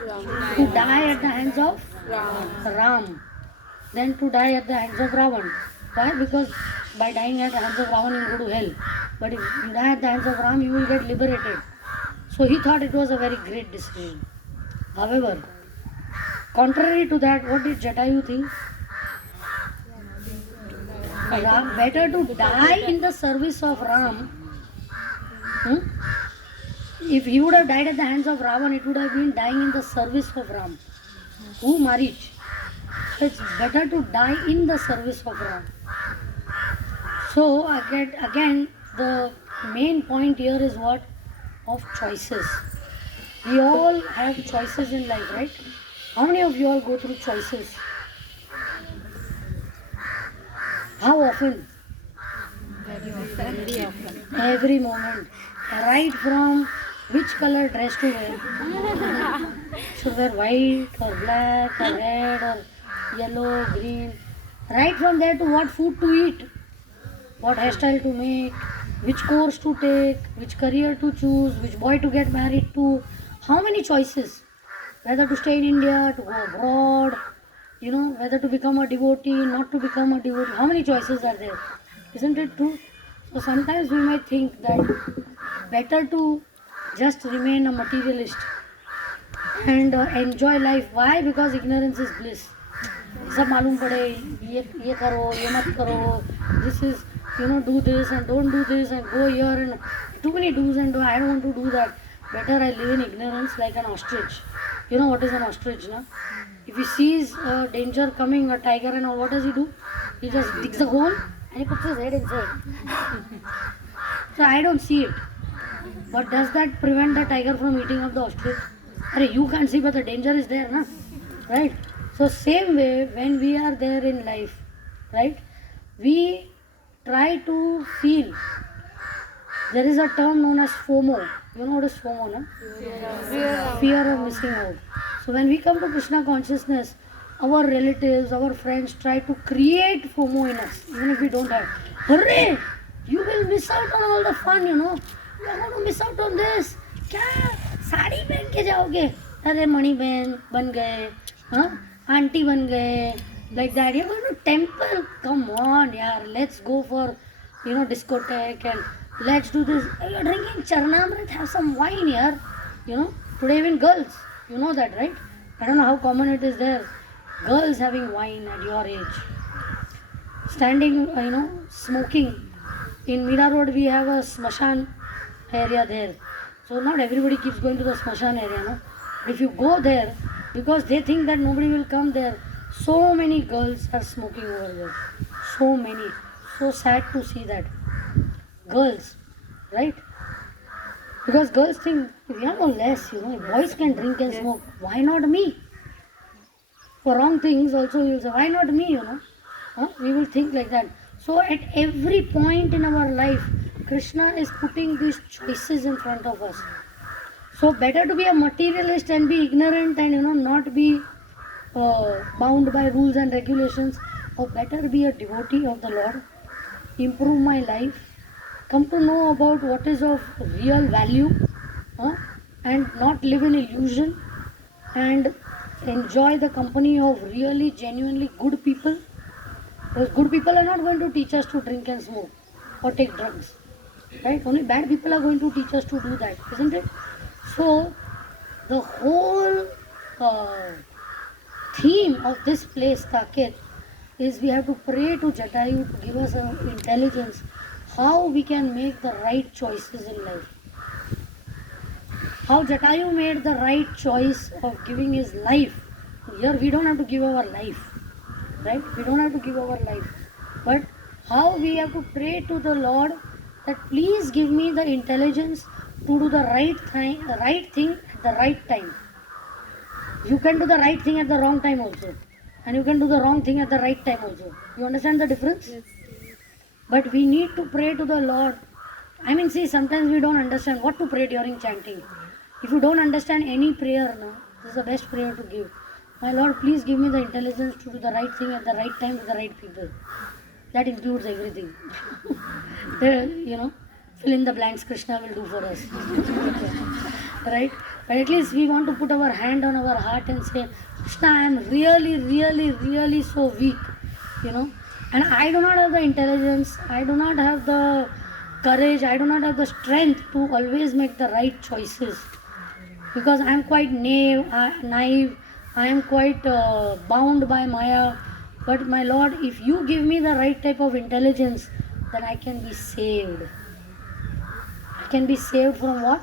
To die at the hands of Ram. Then to die at the hands of Ravan. Why? Because by dying at the hands of Ravan you go to hell. But if you die at the hands of Ram, you will get liberated. So he thought it was a very great decision. However, Contrary to that, what did Jatayu think? Better to die in the service of Ram. If he would have died at the hands of Ravan, it would have been dying in the service of Ram. Who Marich? So it's better to die in the service of Ram. So again, the main point here is what? Of choices. We all have choices in life, right? How many of you all go through choices? How often? Very often. Every moment. Right from which color dress to wear. Should wear white or black or red or yellow, green. Right from there to what food to eat, what hairstyle to make, which course to take, which career to choose, which boy to get married to. How many choices? Whether to stay in India, to go abroad, whether to become a devotee, not to become a devotee. How many choices are there? Isn't it true? So sometimes we might think that better to just remain a materialist and enjoy life. Why? Because ignorance is bliss. सब मालूम पड़े ये करो ये मत करो, this is do this and don't do this and go here and too many do's and do. I don't want to do that. Better I live in ignorance like an ostrich. You know what is an ostrich, na? If he sees a danger coming, a tiger and all, what does he do? He just digs a hole and he puts his head inside. So I don't see it. But does that prevent the tiger from eating up the ostrich? You can't see, but the danger is there, na? Right? So same way, when we are there in life, right, we try to feel. There is a term known as FOMO. You know what is FOMO, no? Fear of missing out. So when we come to Krishna consciousness, our relatives, our friends try to create FOMO in us, even if we don't have. Hooray! You will miss out on all the fun, You are going to miss out on this. क्या साड़ी पहन के जाओगे? अरे मणि बहन बन गए, हाँ? Auntie ban gaye, like that. You're going to temple. Come on, yaar. Let's go for, discotheque and let's do this. You're drinking Charnamrit. Have some wine, yaar. Today even girls. You know that, right? I don't know how common it is there. Girls having wine at your age. Standing, smoking. In Mira Road, we have a Smashan area there. So not everybody keeps going to the Smashan area, no? If you go there, because they think that nobody will come there, so many girls are smoking over there. So many. So sad to see that. Girls, right? Because girls think, if you are no less, if boys can drink and smoke, why not me? For wrong things also you will say, why not me, We will think like that. So at every point in our life, Krishna is putting these choices in front of us. So better to be a materialist and be ignorant and not be bound by rules and regulations, or better be a devotee of the Lord, improve my life, come to know about what is of real value, and not live in illusion, and enjoy the company of really genuinely good people. Because good people are not going to teach us to drink and smoke or take drugs, right? Only bad people are going to teach us to do that, isn't it? So, the whole theme of this place, Saket, is we have to pray to Jatayu to give us intelligence how we can make the right choices in life. How Jatayu made the right choice of giving his life. Here we don't have to give our life, right? We don't have to give our life. But how we have to pray to the Lord that please give me the intelligence to do the right thing at the right time. You can do the right thing at the wrong time also. And you can do the wrong thing at the right time also. You understand the difference? Yes. But we need to pray to the Lord. See, sometimes we don't understand what to pray during chanting. If you don't understand any prayer, this is the best prayer to give. My Lord, please give me the intelligence to do the right thing at the right time with the right people. That includes everything. Fill in the blanks Krishna will do for us. Right? But at least we want to put our hand on our heart and say, Krishna, I am really, really, really so weak. And I do not have the intelligence, I do not have the courage, I do not have the strength to always make the right choices. Because I am quite naive, I am quite bound by Maya. But my Lord, if you give me the right type of intelligence, then I can be saved. I can be saved from what?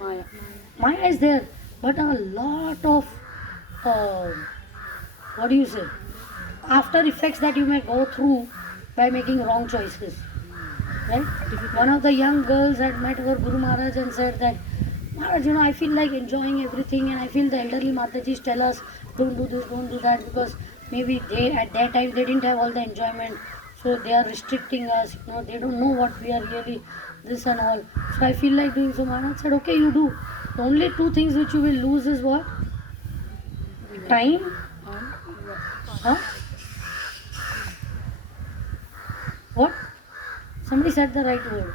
Maya. Maya is there, but a lot of uh, what do you say? After effects that you may go through by making wrong choices. Right? One of the young girls had met her Guru Maharaj and said that, Maharaj, I feel like enjoying everything, and I feel the elderly Matajis tell us, don't do this, don't do that, because maybe they at that time they didn't have all the enjoyment, so they are restricting us, they don't know what we are really, this and all. So I feel like doing so. Maharaj said, okay, you do. The only two things which you will lose is what? Time. Huh? What? Somebody said the right word.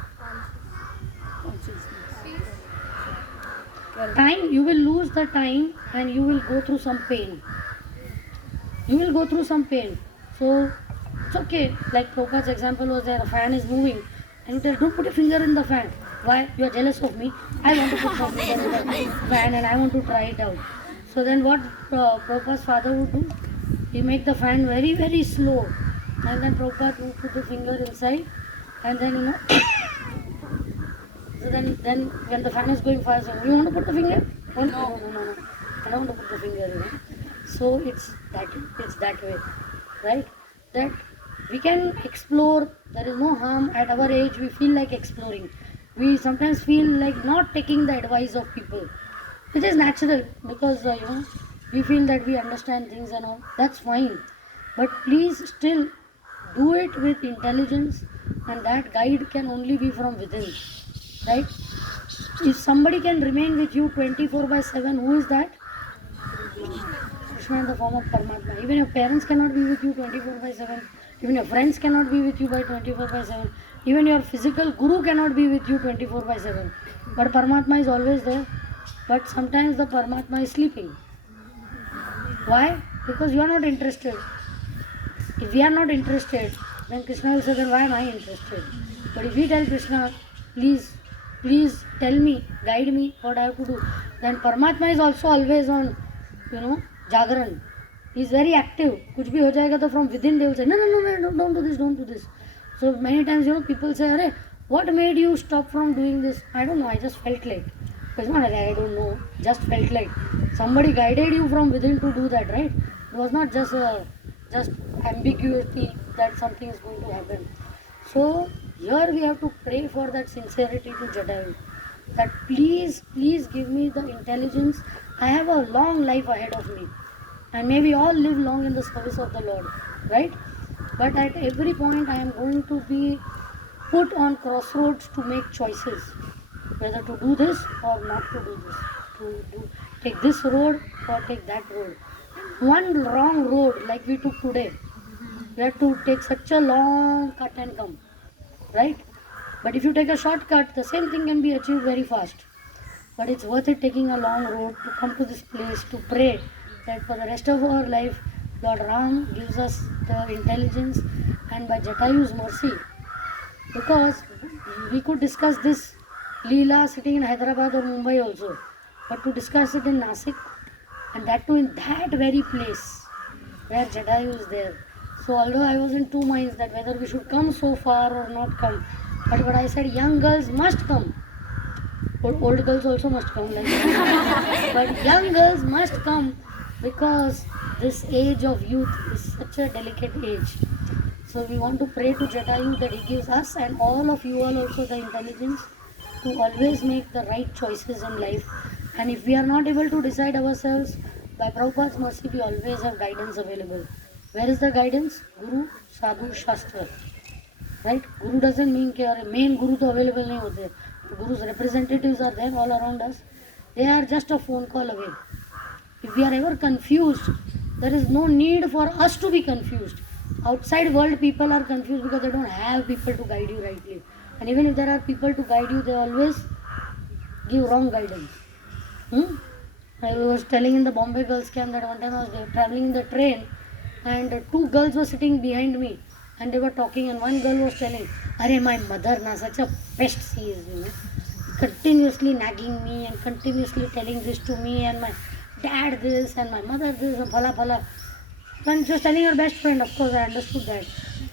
Time, you will lose the time and you will go through some pain. You will go through some pain. So, it's okay. Like Prabhupada's example was there, a fan is moving and you tell, don't put a finger in the fan. Why? You are jealous of me. I want to put my finger in the fan and I want to try it out. So then what Prabhupada's father would do? He make the fan very, very slow. And then Prabhupada would put the finger inside and then, so then when the fan is going fast, you want to put the finger? No. I don't want to put the finger, So it's that way, right? That we can explore, there is no harm. At our age, we feel like exploring. We sometimes feel like not taking the advice of people, which is natural because, we feel that we understand things and all. That's fine. But please still do it with intelligence, and that guide can only be from within, right? If somebody can remain with you 24/7, who is that? Krishna in the form of Paramatma. Even your parents cannot be with you 24/7. Even your friends cannot be with you by 24/7. Even your physical guru cannot be with you 24/7. But Paramatma is always there. But sometimes the Paramatma is sleeping. Why? Because you are not interested. If we are not interested, then Krishna will say, then why am I interested? But if we tell Krishna, please tell me, guide me, what I have to do, then Paramatma is also always on, Jagaran. He is very active. Kuch bhi ho jayega, to from within they will say, no, don't do this, don't do this. So many times, people say, Arey, what made you stop from doing this? I don't know, I just felt like. It's not like I don't know, just felt like. Somebody guided you from within to do that, right? It was not just ambiguity that something is going to happen. So here we have to pray for that sincerity to Jatayu, that please give me the intelligence. I have a long life ahead of me, and maybe all live long in the service of the Lord, right? But at every point I am going to be put on crossroads to make choices, whether to do this or not to do this, take this road or take that road. One wrong road like we took today, we have to take such a long cut and come, right? But if you take a shortcut, the same thing can be achieved very fast. But it's worth it taking a long road to come to this place to pray that for the rest of our life, Lord Ram gives us the intelligence, and by Jatayu's mercy, because we could discuss this Leela sitting in Hyderabad or Mumbai also, but to discuss it in Nasik, and that too in that very place where Jatayu is there. So although I was in two minds that whether we should come so far or not come, but what I said, young girls must come. Old girls also must come, like that. But young girls must come, because this age of youth is such a delicate age. So we want to pray to Jatayu that he gives us and all of you all also the intelligence to always make the right choices in life. And if we are not able to decide ourselves, by Prabhupada's mercy we always have guidance available. Where is the guidance? Guru, Sadhu, Shastra. Right? Guru doesn't mean that main Guru to available nahi hote. Guru's representatives are there all around us. They are just a phone call away. If we are ever confused, there is no need for us to be confused. Outside world people are confused because they don't have people to guide you rightly. And even if there are people to guide you, they always give wrong guidance. I was telling in the Bombay Girls Camp that one time I was traveling in the train and two girls were sitting behind me and they were talking, and one girl was telling, Arey, my mother, such a pest she is, continuously nagging me and continuously telling this to me, and dad this and my mother this and phala phala. When she was telling her best friend, of course I understood that.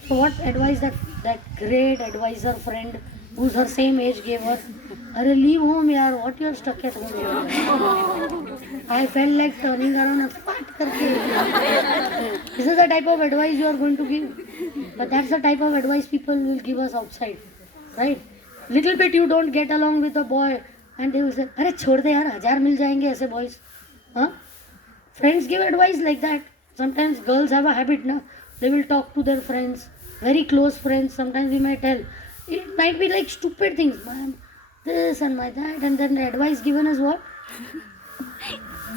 So what advice that great advisor friend who's her same age gave her? Arey leave home yaar, what you are stuck at home yaar? I felt like turning around and fart karke. This is the type of advice you are going to give. But that's the type of advice people will give us outside, right? Little bit you don't get along with a boy and they will say, अरे छोड़ दे यार, 1000 मिल जाएंगे ऐसे boys. Huh? Friends give advice like that. Sometimes girls have a habit, na? They will talk to their friends, very close friends. Sometimes we might tell, it might be like stupid things, ma'am, this and my that, and then the advice given is what?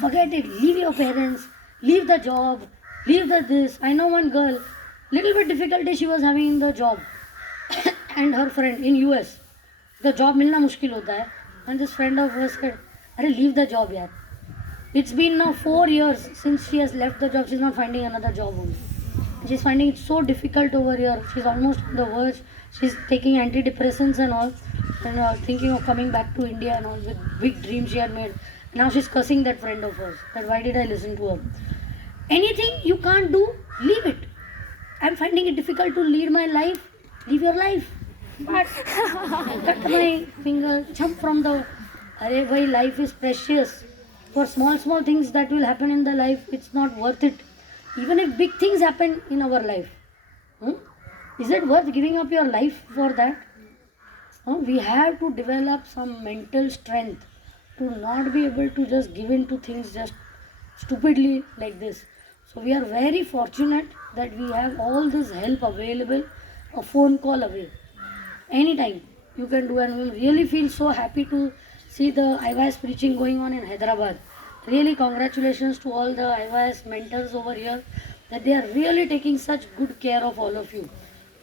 Forget it, leave your parents, leave the job, leave the this. I know one girl, little bit difficulty she was having in the job, and her friend in US, the job मिलना मुश्किल होता है, and this friend of hers said, अरे leave the job यार. It's been now 4 years since she has left the job. She's not finding another job only. She's finding it so difficult over here. She's almost on the verge. She's taking antidepressants and all, and thinking of coming back to India and all with big dreams she had made. Now she's cursing that friend of hers. That why did I listen to her? Anything you can't do, leave it. I'm finding it difficult to lead my life. Live your life. But cut my finger, jump from the. Arey bhai, life is precious. For small things that will happen in the life, it's not worth it. Even if big things happen in our life, is it worth giving up your life for that? We have to develop some mental strength to not be able to just give in to things just stupidly like this. So we are very fortunate that we have all this help available, a phone call away. Anytime you can do, and we really feel so happy to see the IYS preaching going on in Hyderabad. Really congratulations to all the IYS mentors over here that they are really taking such good care of all of you.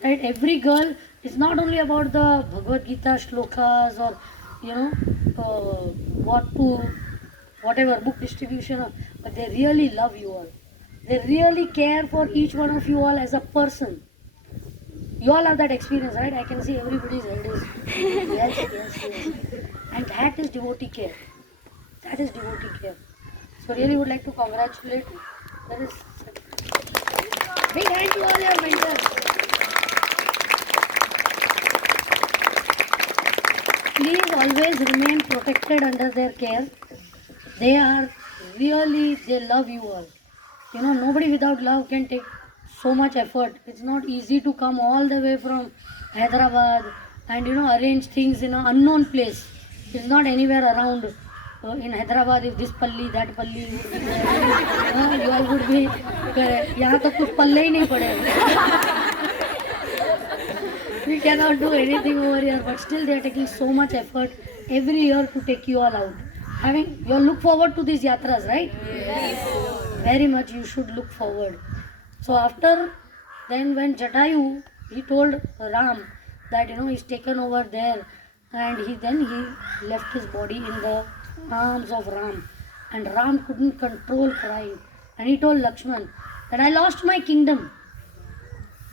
Right? Every girl is not only about the Bhagavad Gita shlokas or whatever book distribution, but they really love you all. They really care for each one of you all as a person. You all have that experience, right? I can see everybody's head is yes. And that is devotee care. That is devotee care. So really would like to congratulate. That is big hand to all your mentors. Please always remain protected under their care. They love you all. Nobody without love can take so much effort. It's not easy to come all the way from Hyderabad and arrange things in an unknown place. It's not anywhere around. In Hyderabad, if this palli, that palli, you all would be correct. यहाँ तो कुछ पल्ले ही नहीं पड़े. We cannot do anything over here, but still they are taking so much effort every year to take you all out. You all look forward to these yatras, right? Yes. Very much you should look forward. So after then, when Jatayu, he told Ram that he's taken over there, and he left his body in the arms of Ram, and Ram couldn't control crying, and he told Lakshman that I lost my kingdom,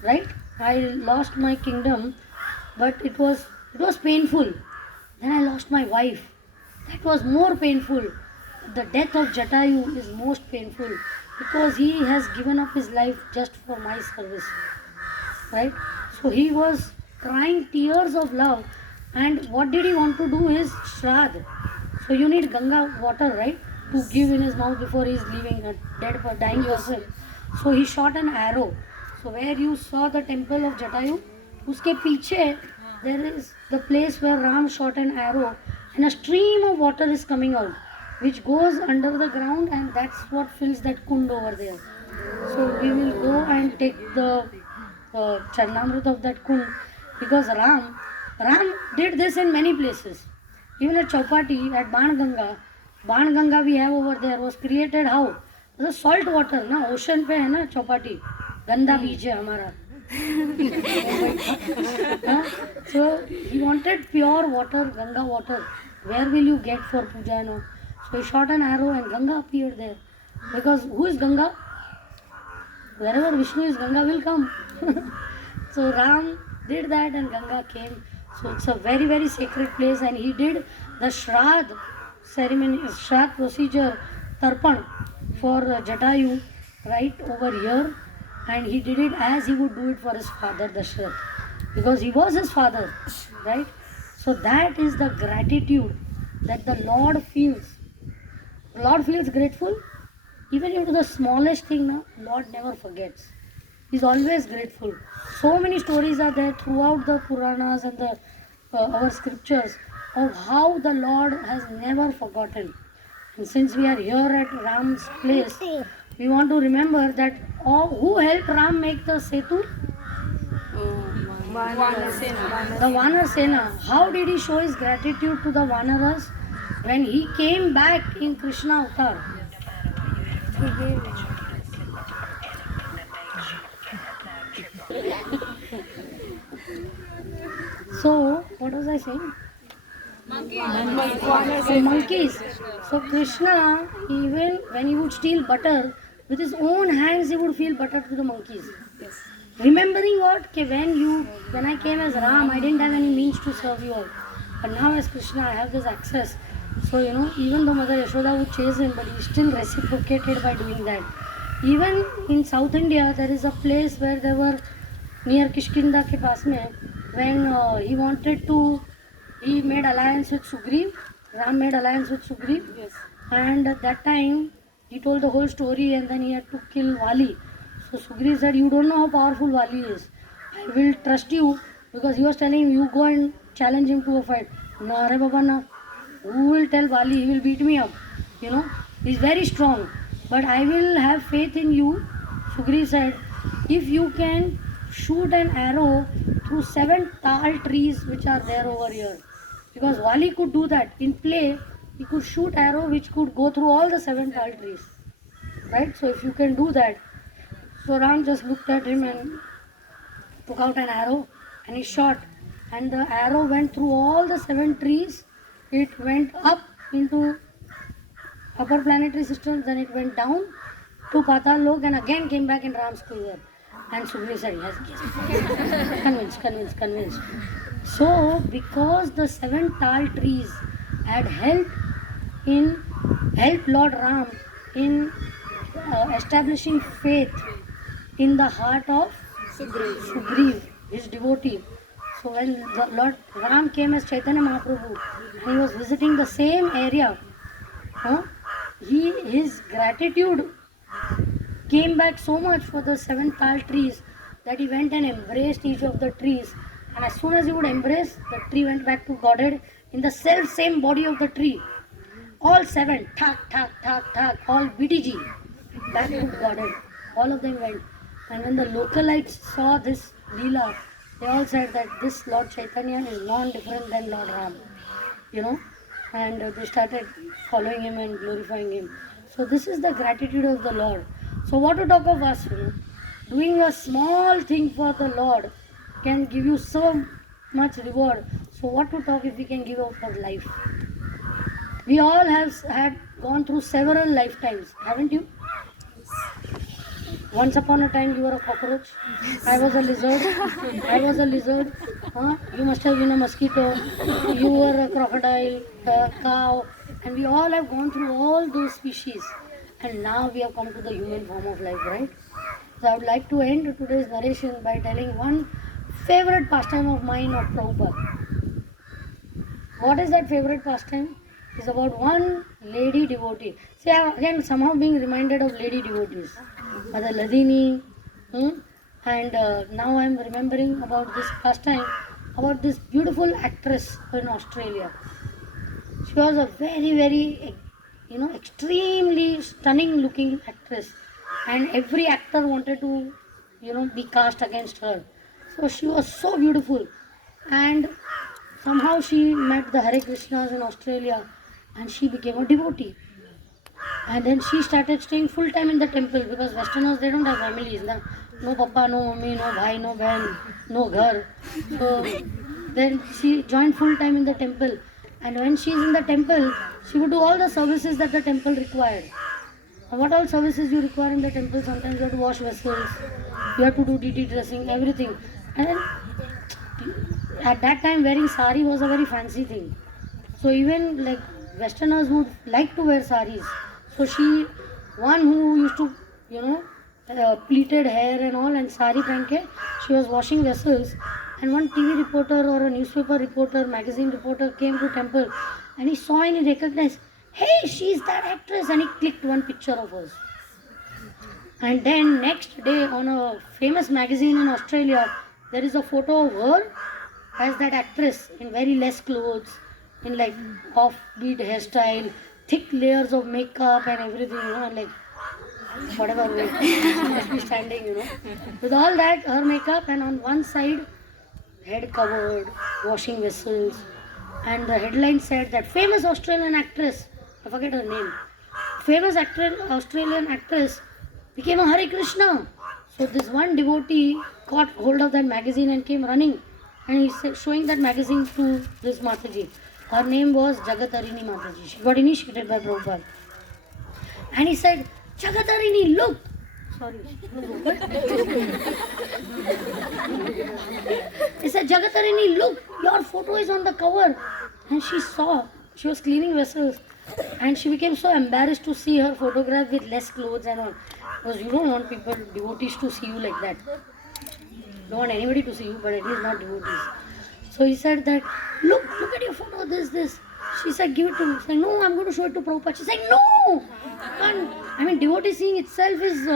right? I lost my kingdom, but it was painful. Then I lost my wife. That was more painful. The death of Jatayu is most painful because he has given up his life just for my service, right? So he was crying tears of love, and what did he want to do is Shraddh. So you need Ganga water, right, to give in his mouth before he is leaving, a dying person. So he shot an arrow. So where you saw the temple of Jatayu, uske piche there is the place where Ram shot an arrow, and a stream of water is coming out, which goes under the ground, and that's what fills that kund over there. So we will go and take the Charnamrit of that kund, because Ram did this in many places. Even at Chaupati, at Ban Ganga we have over there was created how? The salt water, na ocean पे है ना Chaupati, गंदा बीच है हमारा. So he wanted pure water, Ganga water. Where will you get for puja? No. So he shot an arrow and Ganga appeared there. Because who is Ganga? Wherever Vishnu is, Ganga will come. So Ram did that and Ganga came. So it's a very, very sacred place, and he did the Shraddh ceremony, Shraddh procedure tarpan for Jatayu right over here, and he did it as he would do it for his father Dashrath, because he was his father, right? So that is the gratitude that the Lord feels. The Lord feels grateful even into the smallest thing. Now, Lord never forgets. He's always grateful. So many stories are there throughout the Puranas and the our scriptures of how the Lord has never forgotten. And since we are here at Ram's place, we want to remember that who helped Ram make the Setu? The Vanar Sena. How did he show his gratitude to the Vanaras? When he came back in Krishna Avatar. So, what was I saying? So monkeys. So Krishna, even when he would steal butter, with his own hands he would feel butter to the monkeys. Remembering what? Okay, when I came as Ram, I didn't have any means to serve you all. But now as Krishna, I have this access. So, even though Mother Yashoda would chase him, but he still reciprocated by doing that. Even in South India, there is a place where they were near Kishkinda ke paas mein, when he made alliance with Sugriv. Ram made alliance with Sugriv. Yes. And at that time, he told the whole story, and then he had to kill Vali. So Sugriv said, "You don't know how powerful Vali is. I will trust you," because he was telling him, "You go and challenge him to a fight." No, Are Baba, no. Who will tell Vali? He will beat me up. He's very strong. But I will have faith in you. Sugriv said, "If you can shoot an arrow through 7 tall trees which are there over here." Because Vali could do that. In play, he could shoot arrow which could go through all the 7 tall trees. Right? So if you can do that. So Ram just looked at him and took out an arrow and he shot. And the arrow went through all the 7 trees. It went up into upper planetary systems, then it went down to Patal Lok and again came back in Ram's quiver. And Sugriv said, yes. Convinced. So, because the 7 tall trees had helped Lord Ram in establishing faith in the heart of Sugriv, his devotee. So when the Lord Ram came as Chaitanya Mahaprabhu, he was visiting the same area. His gratitude came back so much for the 7 tall trees that he went and embraced each of the trees. And as soon as he would embrace, the tree went back to Godhead in the same body of the tree. All 7, all BTG, back to Godhead. All of them went. And when the localites saw this Leela, they all said that this Lord Chaitanya is non-different than Lord Ram. And they started following him and glorifying him. So this is the gratitude of the Lord. So what to talk of us? Doing a small thing for the Lord can give you so much reward. So what to talk if we can give up our life? We all had gone through several lifetimes, haven't you? Once upon a time you were a cockroach. I was a lizard. You must have been a mosquito. You were a crocodile, a cow. And we all have gone through all those species. And now we have come to the human form of life, right? So I would like to end today's narration by telling one favorite pastime of mine of Prabhupada. What is that favorite pastime? It's about one lady devotee. See, I am again somehow being reminded of lady devotees. Mother Ladini, and now I am remembering about this pastime, about this beautiful actress in Australia. She was a very, very, extremely stunning looking actress, and every actor wanted to, be cast against her. So she was so beautiful, and somehow she met the Hare Krishnas in Australia, and she became a devotee. And then she started staying full time in the temple, because Westerners, they don't have families. No papa, no mummy, no bhai, no bahan, no ghar. So then she joined full time in the temple. And when she is in the temple, she would do all the services that the temple required. And what all services you require in the temple? Sometimes you have to wash vessels, you have to do DT dressing, everything. And then at that time wearing sari was a very fancy thing. So even like Westerners would like to wear saris. So she, one who used to, pleated hair and all and sari pehen ke, she was washing vessels, and one TV reporter or a newspaper reporter, magazine reporter came to temple, and he saw and he recognized, hey, she's that actress, and he clicked one picture of hers. And then next day on a famous magazine in Australia, there is a photo of her as that actress in very less clothes, in like offbeat hairstyle, thick layers of makeup and everything, and like whatever way she must be standing, with all that, her makeup, and on one side, head covered, washing vessels, and the headline said that famous Australian actress, I forget her name, famous Australian actress became a Hare Krishna. So this one devotee caught hold of that magazine and came running, and he said, showing that magazine to this Mataji. Her name was Jagatarini Mataji. She got initiated by Prabhupada. And he said, Jagatarini, look! Sorry. He said, Jagatarini, look! Your photo is on the cover. And she saw, she was cleaning vessels. And she became so embarrassed to see her photograph with less clothes and all. Because you don't want people, devotees, to see you like that. You don't want anybody to see you, but at least not devotees. So he said that, look at your photo, this. She said, give it to me. He said, no, I'm going to show it to Prabhupada. She said, no! Can't. I mean, devotee seeing itself is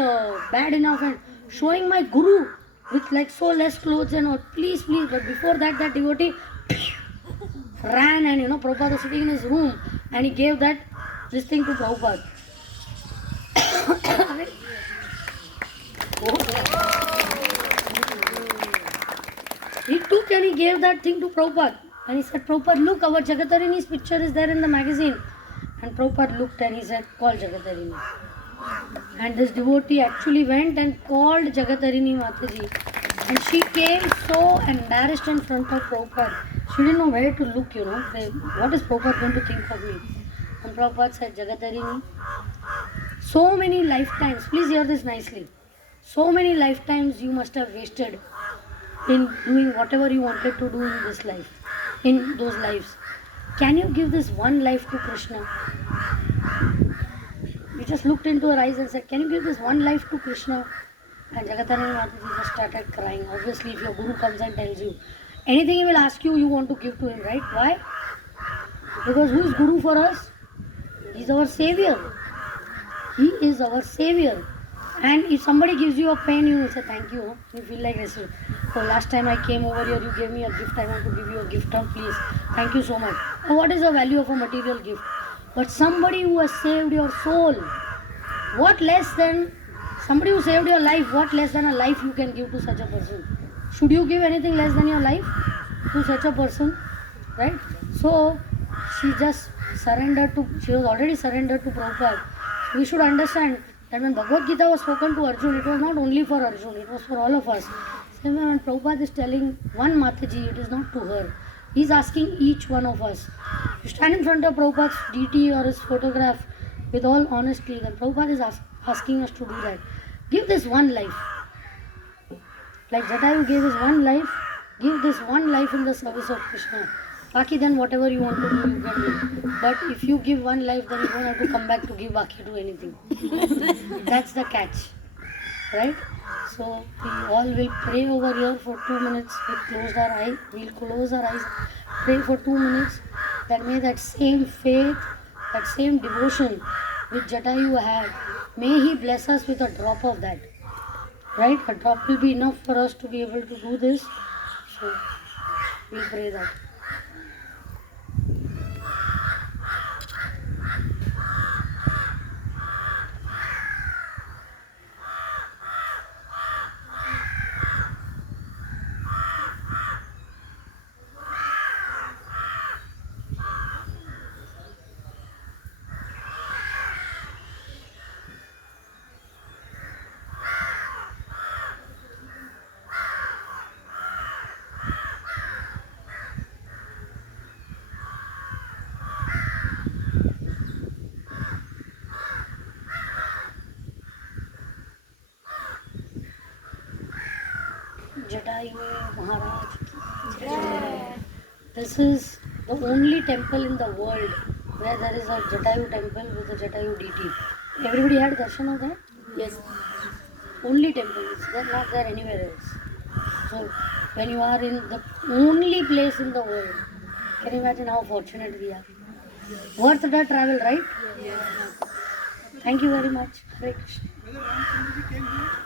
bad enough, and showing my guru with like so less clothes and all, please. But before that devotee ran, and Prabhupada was sitting in his room, and he gave this thing to Prabhupada. He took and he gave that thing to Prabhupada, and he said, Prabhupada, look, our Jagatarini's picture is there in the magazine. And Prabhupada looked and he said, call Jagatarini. And this devotee actually went and called Jagatarini Mataji, and she came so embarrassed in front of Prabhupada. She didn't know where to look, what is Prabhupada going to think of me? And Prabhupada said, Jagatarini, so many lifetimes, please hear this nicely, so many lifetimes you must have wasted in doing whatever you wanted to do in this life, in those lives. Can you give this one life to Krishna? He just looked into her eyes and said, can you give this one life to Krishna? And Jagatarini Mataji just started crying. Obviously, if your guru comes and tells you anything, he will ask you, you want to give to him, right? Why? Because who is guru for us? He is our savior. He is our savior. And if somebody gives you a pen, you will say, thank you. You feel like this. So last time I came over here, you gave me a gift. I want to give you a gift. Please. Thank you so much. Now, what is the value of a material gift? But somebody who has saved your soul, what less than somebody who saved your life, what less than a life you can give to such a person? Should you give anything less than your life to such a person? Right? So she just she was already surrendered to Prabhupada. We should understand that when Bhagavad Gita was spoken to Arjun, it was not only for Arjun, it was for all of us. So when Prabhupada is telling one Mataji, it is not to her. He is asking each one of us. You stand in front of Prabhupada's deity or his photograph with all honesty, then Prabhupada is asking us to do that. Give this one life. Like Jatayu gave his one life, give this one life in the service of Krishna. Baki, then whatever you want to do, you can do. But if you give one life, then you don't have to come back to give Baki to anything. That's the catch. Right? So we all will pray over here for 2 minutes. We'll close our eyes, pray for 2 minutes, that may that same faith, that same devotion which Jatayu had, may he bless us with a drop of that. Right? A drop will be enough for us to be able to do this. So we'll pray that. Jatayu Maharaj. This is the only temple in the world where there is a Jatayu temple with a Jatayu deity. Everybody had darshan of that? Yes. Only temples, they're not there anywhere else. So when you are in the only place in the world, can you imagine how fortunate we are? Worth the travel, right? Yes. Thank you very much. Hare Krishna.